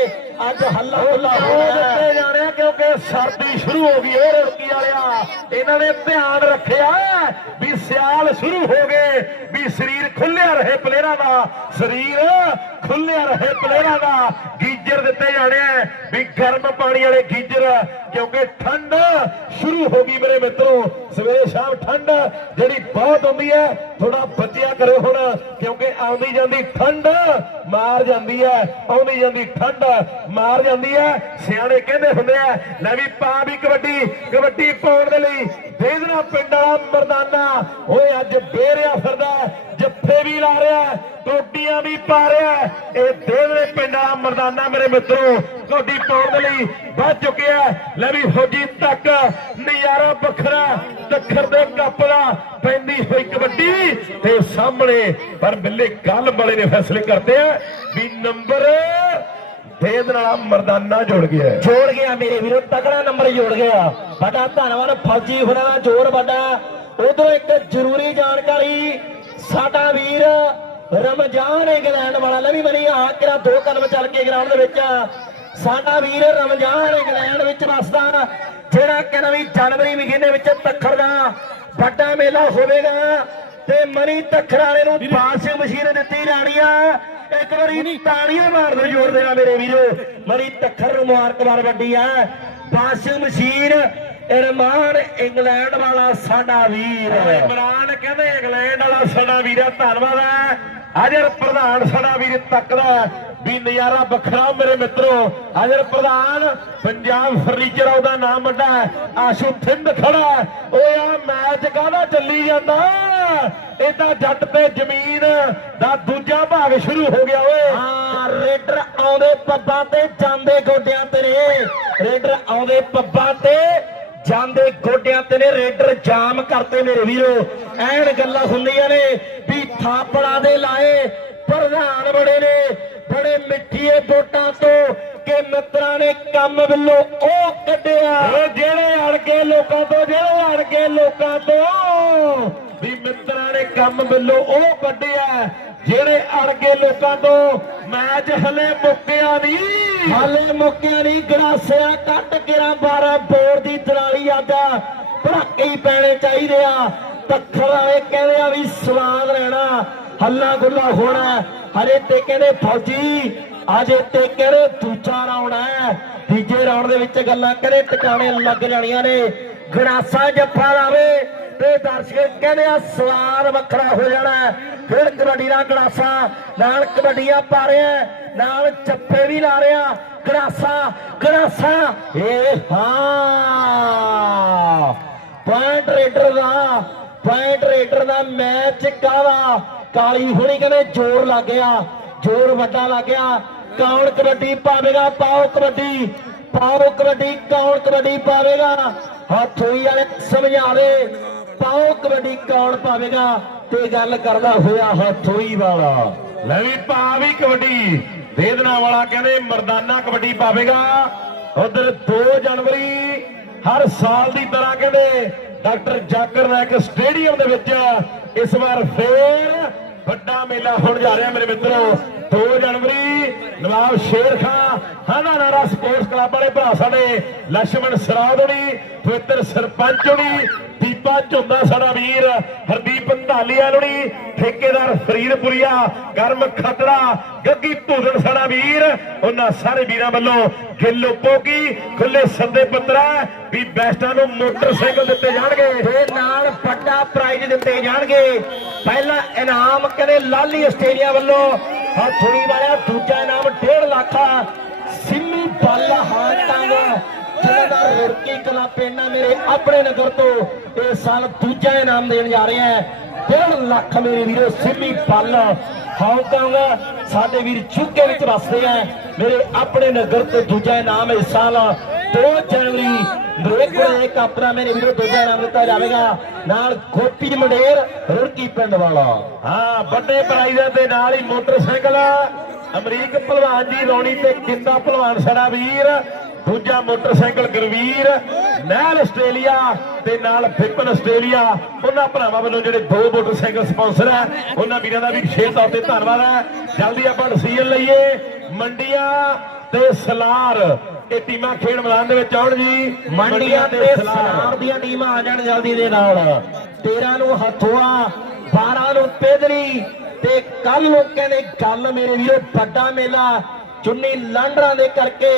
[SPEAKER 1] ਅੱਜ ਹੱਲਾ ਹੁੱਲਾ ਹੋ ਰਿਹਾ
[SPEAKER 2] ਦਿੱਤੇ ਜਾਣੇ ਆ ਕਿਉਂਕਿ ਸਰਦੀ ਸ਼ੁਰੂ ਹੋ ਗਈ ਏ ਰੁੜਕੀ ਵਾਲਿਆ। ਇਹਨਾਂ ਨੇ ਧਿਆਨ ਰੱਖਿਆ ਵੀ ਸਿਆਲ ਸ਼ੁਰੂ ਹੋ ਗਏ ਵੀ ਸਰੀਰ ਖੁੱਲਿਆ ਰਹੇ ਪਲੇਅਰਾਂ ਦਾ। ਸਰੀਰ ਖੁੱਲਿਆ ਰਹੇ ਪਲੇਅਰਾਂ ਦਾ। ਗੀਜਰ ਦਿੱਤੇ ਜਾਣੇ ਆ ਵੀ ਗਰਮ ਪਾਣੀ ਵਾਲੇ ਗੀਜਰ ਕਿਉਂਕਿ ਠੰਡ ਸ਼ੁਰੂ ਹੋ ਗਈ ਮੇਰੇ ਮਿੱਤਰੋ। ਸਵੇਰੇ ਸ਼ਾਮ ਠੰਡ ਜਿਹੜੀ ਬਹੁਤ ਹੁੰਦੀ ਹੈ ਥੋੜਾ ਬਚਿਆ ਕਰੋ ਹੁਣ ਕਿਉਂਕਿ ਆਉਂਦੀ ਜਾਂਦੀ ਠੰਡ ਮਾਰ ਜਾਂਦੀ ਹੈ। ਆਉਂਦੀ ਜਾਂਦੀ ਠੰਡ ਮਾਰ ਜਾਂਦੀ ਹੈ। ਸਿਆਣੇ ਕਹਿੰਦੇ ਹੁੰਦੇ ਆ ਲੈ ਵੀ ਪਾ ਵੀ ਕਬੱਡੀ ਕਬੱਡੀ ਪਾਉਣ ਦੇ ਲਈ ਦੇ ਦੇਣਾ ਪਿੰਡ ਵਾਲਾ ਮਰਦਾਨਾ। ਓਏ ਅੱਜ ਬੇਰਿਆ ਫਿਰਦਾ ਹੈ, ਜੱਫੇ ਵੀ ਲਾ ਰਿਹਾ ਟੋਟੀਆਂ ਵੀ ਪਾ ਰਿਹਾ ਇਹ ਦੇਵਲੇ ਪਿੰਡ ਵਾਲਾ ਮਰਦਾਨਾ ਮੇਰੇ ਮਿੱਤਰੋ ਕਬੱਡੀ ਪਾਉਣ ਦੇ ਲਈ ਵੱਧ ਚੁੱਕਿਆ ਲੈ ਵੀ ਫੌਜੀ ਤੱਕ ਨਜ਼ਾਰਾ ਵੱਖਰਾ ਦੱਖਰ ਦੇ ਕੱਪ ਦਾ ਪੈਂਦੀ ਹੋਈ ਕਬੱਡੀ ਤੇ ਸਾਹਮਣੇ। ਪਰ ਬਿੱਲੇ ਗੱਲ ਵਾਲੇ ਨੇ ਫੈਸਲੇ ਕਰਦੇ ਆ ਵੀ ਨੰਬਰ ਦੇਣ ਵਾਲਾ ਮਰਦਾਨਾ ਜੋੜ ਗਿਆ
[SPEAKER 1] ਜੋੜ ਗਿਆ ਮੇਰੇ ਵੀਰੋ ਤਕੜਾ ਨੰਬਰ ਜੋੜ ਗਿਆ। ਬੜਾ ਧੰਨਵਾਦ ਫੌਜੀ ਹੁਣਾਂ ਦਾ, ਜੋਰ ਵੱਡਾ। ਉਧਰੋਂ ਇੱਕ ਜ਼ਰੂਰੀ ਜਾਣਕਾਰੀ, ਸਾਡਾ ਵੀਰ ਰਮਜ਼ਾਨ ਇੰਗਲੈਂਡ ਵਾਲਾ ਲੈ ਵੀ ਮਨੀ ਆ ਕਿਰਾ ਦੋ ਕਦਮ ਚੱਲ ਕੇ ਗਰਾਊਂਡ ਦੇ ਵਿੱਚ ਸਾਡਾ ਵੀਰ ਰਮਜ਼ਾਨ ਇੰਗਲੈਂਡ ਵਿੱਚ ਵਸਦਾ ਜਿਹੜਾ ਕਹਿੰਦਾ ਵੀ ਜਨਵਰੀ ਮਹੀਨੇ ਵਿੱਚ ਤੱਖਰ ਦਾ ਵੱਡਾ ਮੇਲਾ ਹੋਵੇਗਾ ਤੇ ਮਨੀ ਤੱਖਰ ਵਾਲੇ ਨੂੰ ਬਾਸਿੰਗ ਮਸ਼ੀਨ ਦਿੱਤੀ ਜਾਣੀ ਆ। ਇੱਕ ਵਾਰੀ ਤਾੜੀਆਂ ਮਾਰ ਦਿਓ ਜੋਰ ਦੇ ਨਾਲ ਮੇਰੇ ਵੀਰੋ। ਮਣੀ ਤੱਖਰ ਨੂੰ ਮੁਬਾਰਕਬਾਦ ਵੱਡੀ ਆ। ਬਾਸਿੰਗ ਮਸ਼ੀਨ ਇਰਮਾਨ ਇੰਗਲੈਂਡ ਵਾਲਾ ਸਾਡਾ ਵੀਰ।
[SPEAKER 2] ਇਮਰਾਨ ਕਹਿੰਦੇ ਇੰਗਲੈਂਡ ਵਾਲਾ ਸਾਡਾ ਵੀਰਾ ਧੰਨਵਾਦ ਹੈ ਹਾਜ਼ਰ ਪ੍ਰਧਾਨ ਸਾਡਾ ਵੀ ਤੱਕਦਾ ਵੀ ਨਜ਼ਾਰਾ ਵੱਖਰਾ ਮੇਰੇ ਮਿੱਤਰੋ। ਹਾਜ਼ਰ ਪ੍ਰਧਾਨ, ਪੰਜਾਬ ਫਰਨੀਚਰ ਉਹਦਾ ਨਾਮ ਵੱਡਾ ਆਸ਼ੂ ਥਿੰਦ ਖੜਾ ਓਏ ਆ ਮੈਚ ਕਾਹਦਾ ਚੱਲੀ ਜਾਂਦਾ? ਇਹ ਜੱਟ ਤੇ ਜ਼ਮੀਨ ਦਾ ਦੂਜਾ ਭਾਗ ਸ਼ੁਰੂ ਹੋ ਗਿਆ ਓਏ।
[SPEAKER 1] ਹਾਂ, ਰੇਡਰ ਆਉਂਦੇ ਪੱਬਾਂ ਤੇ ਜਾਂਦੇ ਗੋਡਿਆਂ ਤੇ ਨੇ। ਰੇਡਰ ਆਉਂਦੇ ਪੱਬਾਂ ਤੇ ਜਾਂਦੇ ਗੋਡਿਆਂ ਤੇ ਨੇ। ਰੇਡਰ ਜਾਮ ਕਰਤੇ ਮੇਰੇ ਵੀਰੋ। ਐਨ ਗੱਲਾਂ ਹੁੰਦੀਆਂ ਨੇ। ਵੀ ਥਾਪੜਾ ਦੇ ਲਾਏ। ਪ੍ਰਧਾਨ ਬੜੇ ਨੇ। ਬੜੇ ਮਿੱਠੀਏ ਵੋਟਾਂ ਤੋਂ ਕਿ ਮਿੱਤਰਾਂ ਨੇ ਕੰਮ ਵੱਲੋਂ ਉਹ ਕੱਢਿਆ।
[SPEAKER 2] ਜਿਹੜੇ ਅੜ ਕੇ ਲੋਕਾਂ ਤੋਂ ਜਿਹੜੇ ਅੜ ਕੇ ਲੋਕਾਂ ਤੋਂ ਵੀ ਮਿੱਤਰਾਂ ਨੇ ਕੰਮ ਵੱਲੋਂ ਉਹ ਕੱਢਿਆ। ਜਿਹੜੇ ਅੜ ਕੇ ਲੋਕਾਂ ਤੋਂ ਮੈਚ ਹਲੇ ਮੁੱਕਿਆ ਨਹੀਂ।
[SPEAKER 1] ਹਾਲੇ ਮੁੱਕਿਆ ਨਹੀਂ। ਗੜਾਸਿਆ ਕੱਟ ਕੇਰਾ 12 ਬੋਰ ਦੀ ਦਰਾਲੀ ਆਗਾ ਭੜਾਕੇ ਹੀ ਪੈਣੇ ਚਾਹੀਦੇ ਆ। ਪੱਥਰ ਵਾਲੇ ਕਹਿੰਦੇ ਆ ਵੀ ਸਵਾਦ ਰਹਿਣਾ, ਹੱਲਾ ਗੁੱਲਾ ਹੋਣਾ। ਹਰੇ ਤੇ ਕਹਿੰਦੇ ਫੌਜੀ ਅਜੇ ਤੇ ਕਹਿੰਦੇ ਦੂਜਾ ਰਾਉਣ ਹੈ ਤੀਜੇ ਰਾਉਣ ਦੇ ਵਿੱਚ ਗੱਲਾਂ ਕਰੇ ਟਿਕਾਣੇ ਲੱਗ ਜਾਣੀਆਂ ਨੇ। ਗੜਾਸਾ ਜੱਫਾ ਲਾਵੇ ਤੇ ਦਰਸ਼ਕ ਕਹਿੰਦੇ ਆ ਸਵਾਦ ਵੱਖਰਾ ਹੋ ਜਾਣਾ। ਫਿਰ ਕਬੱਡੀ ਦਾ ਗੜਾਸਾ, ਨਾਲ ਕਬੱਡੀਆਂ ਪਾ ਰਿਹਾ, ਨਾਲ ਚੱਪੇ ਵੀ ਲਾ ਰਿਹਾ। ਗੜਾਸਾ ਗੜਾਸਾ, ਏ ਹਾਂ। ਪੁਆਇੰਟ ਰੇਡਰ ਦਾ ਪੁਆਇੰਟ ਰੇਡਰ ਦਾ ਮੈਚ ਕਾਵਾ ਕਾਲੀ ਹੁਣੀ ਕਹਿੰਦੇ ਜ਼ੋਰ ਲੱਗ ਗਿਆ, ਜ਼ੋਰ ਵੱਡਾ ਲੱਗ ਗਿਆ। ਕੌਣ ਕਬੱਡੀ ਪਾਵੇਗਾ? ਪਾਓ ਕਬੱਡੀ ਪਾਓ ਕਬੱਡੀ, ਕੌਣ ਕਬੱਡੀ ਪਾਵੇਗਾ? ਹੱਥੋਈ ਵਾਲੇ ਸਮਝਾਵੇ, ਪਾਓ ਕਬੱਡੀ ਕੌਣ ਪਾਵੇਗਾ? ਤੇ ਗੱਲ ਕਰਦਾ ਹੋਇਆ ਹੱਥੋਈ ਵਾਲਾ।
[SPEAKER 2] ਲੈ ਵੀ ਪਾ ਵੀ ਕਬੱਡੀ। ਦੇਦਨਾ ਵਾਲਾ ਕਹਿੰਦੇ ਮਰਦਾਨਾ ਕਬੱਡੀ ਪਾਵੇਗਾ। ਉਧਰ 2 ਜਨਵਰੀ ਹਰ ਸਾਲ ਦੀ ਤਰ੍ਹਾਂ ਕਹਿੰਦੇ ਡਾਕਟਰ ਜਾਕਰ ਨਾਇਕ ਸਟੇਡੀਅਮ ਦੇ ਵਿੱਚ ਇਸ ਵਾਰ ਫੇਰ ਵੱਡਾ ਮੇਲਾ ਹੋਣ ਜਾ ਰਿਹਾ ਮੇਰੇ ਮਿੱਤਰੋ। ਦੋ ਜਨਵਰੀ, ਨਵਾਬ ਸ਼ੇਰ ਖਾਨ ਹਨਾਨਾਰਾ ਸਪੋਰਟਸ ਕਲੱਬ ਵਾਲੇ ਭਰਾ ਸਾਡੇ ਲక్ష్ਮਣ ਸਰਾਦੋਣੀ ਪਵਿੱਤਰ ਸਰਪੰਚ ਹੋਣੀ, ਦੀਪਾ ਝੁੰਦਾ ਸਾਡਾ ਵੀਰ, ਹਰਦੀਪ ਧਾਲੀਆ ਲੋਣੀ ਠੇਕੇਦਾਰ ਫਰੀਦਪੁਰੀਆ, ਗਰਮ ਖਤਰਾ ਗੱਗੀ ਭੂਦਨ ਸਾਡਾ ਵੀਰ, ਉਹਨਾਂ ਸਾਰੇ ਵੀਰਾਂ ਵੱਲੋਂ ਗਿੱਲੋ ਪੋਗੀ ਖੁੱਲੇ ਸੱਦੇ ਪੱਤਰਾ ਵੀ ਬੈਸਟਾਂ ਨੂੰ ਮੋਟਰਸਾਈਕਲ ਦਿੱਤੇ ਜਾਣਗੇ।
[SPEAKER 1] ਤੇ ਨਾਲ ਵੱਡਾ ਪ੍ਰਾਈਜ਼ ਦਿੱਤੇ ਜਾਣਗੇ। ਪਹਿਲਾ ਇਨਾਮ ਕਦੇ ਲਾਲੀ ਆਸਟ੍ਰੇਲੀਆ ਵੱਲੋਂ ਹੱਥੋੜੀ ਵਾਲਿਆ ਦੂਜਾ ਇਨਾਮ 1.5 ਲੱਖ ਸਿੰਮੀ ਬਾਲਾ ਹਾਂ ਟੰਗ ਜਿਹੜਾ ਦਾ ਰੁੜਕੀ ਕਲਾ ਪਿੰਡ ਮੇਰੇ ਆਪਣੇ ਨਗਰ ਤੋਂ ਇਸ ਸਾਲ ਦੂਜਾ ਇਨਾਮ ਦੇਣ ਜਾ ਰਹੇ ਆ 1.5 ਲੱਖ ਮੇਰੇ ਵੀਰੋ, ਸਿੰਮੀ ਪੱਲ ਹਾਂਗਕਾਂਗ ਸਾਡੇ ਵੀਰ ਚੁੱਕੇ ਵਿੱਚ ਵਸਦੇ ਆ। ਮੇਰੇ ਆਪਣੇ ਨਗਰ ਤੋਂ ਦੂਜਾ ਇਨਾਮ ਇਸ ਸਾਲ 2 ਜਨਵਰੀ ਮਰੇਕੋਲੇ ਕੱਪ ਦਾ ਮੇਰੇ ਵੀਰੋ ਦੂਜਾ ਇਨਾਮ ਦਿੱਤਾ ਜਾਵੇਗਾ। ਨਾਲ ਗੋਪੀ ਮੰਡੇਰ, ਰੁੜਕੀ ਪਿੰਡ ਵਾਲਾ।
[SPEAKER 2] ਹਾਂ, ਵੱਡੇ ਪ੍ਰਾਈਜ਼ਾਂ ਦੇ ਨਾਲ ਹੀ ਮੋਟਰਸਾਈਕਲ ਅਮਰੀਕ ਭਲਵਾਨ ਜੀ ਰੌਣੀ ਤੇ ਕਿੰਦਾ ਭਲਵਾਨ ਸਾਡਾ ਵੀਰ। ਦੂਜਾ ਮੋਟਰਸਾਈਕਲ ਗੁਰਵੀਰ। ਨਹਿਲ ਆਸਟ੍ਰੇਲੀਆ ਤੇ ਨਾਲ ਫਿਪਨ ਆਸਟ੍ਰੇਲੀਆ। ਉਹਨਾਂ ਭਰਾਵਾਂ ਵੱਲੋਂ ਜਿਹੜੇ ਦੋ ਮੋਟਰਸਾਈਕਲ ਸਪਾਂਸਰ ਹੈ ਉਹਨਾਂ ਵੀਰਾਂ ਦਾ ਵੀ ਵਿਸ਼ੇਸ਼ ਤੌਰ ਤੇ ਧੰਨਵਾਦ ਹੈ ਜਲਦੀ ਆਪਾਂ ਡਿਸੀਜਨ ਲਈਏ। ਮੰਡੀਆਂ ਤੇ ਸਲਾਰ। ਇਹ ਟੀਮਾਂ ਖੇਡ ਮੈਦਾਨ ਦੇ ਵਿੱਚ ਆਉਣ ਜੀ।
[SPEAKER 1] ਮੰਡੀਆਂ ਤੇ ਸਲਾਰ ਦੀਆਂ ਟੀਮਾਂ ਆ ਜਾਣ ਜਲਦੀ ਦੇ ਨਾਲ। 13 ਨੂੰ ਹਥੋਆ 12 ਨੂੰ ਪੇਦਰੀ ਤੇ ਕੱਲ ਨੂੰ ਕਹਿੰਦੇ ਗੱਲ ਮੇਰੇ ਵੀਰੋ ਵੱਡਾ ਮੇਲਾ। ਚੁੰਨੀ ਲਾਂਡਰਾਂ ਦੇ ਕਰਕੇ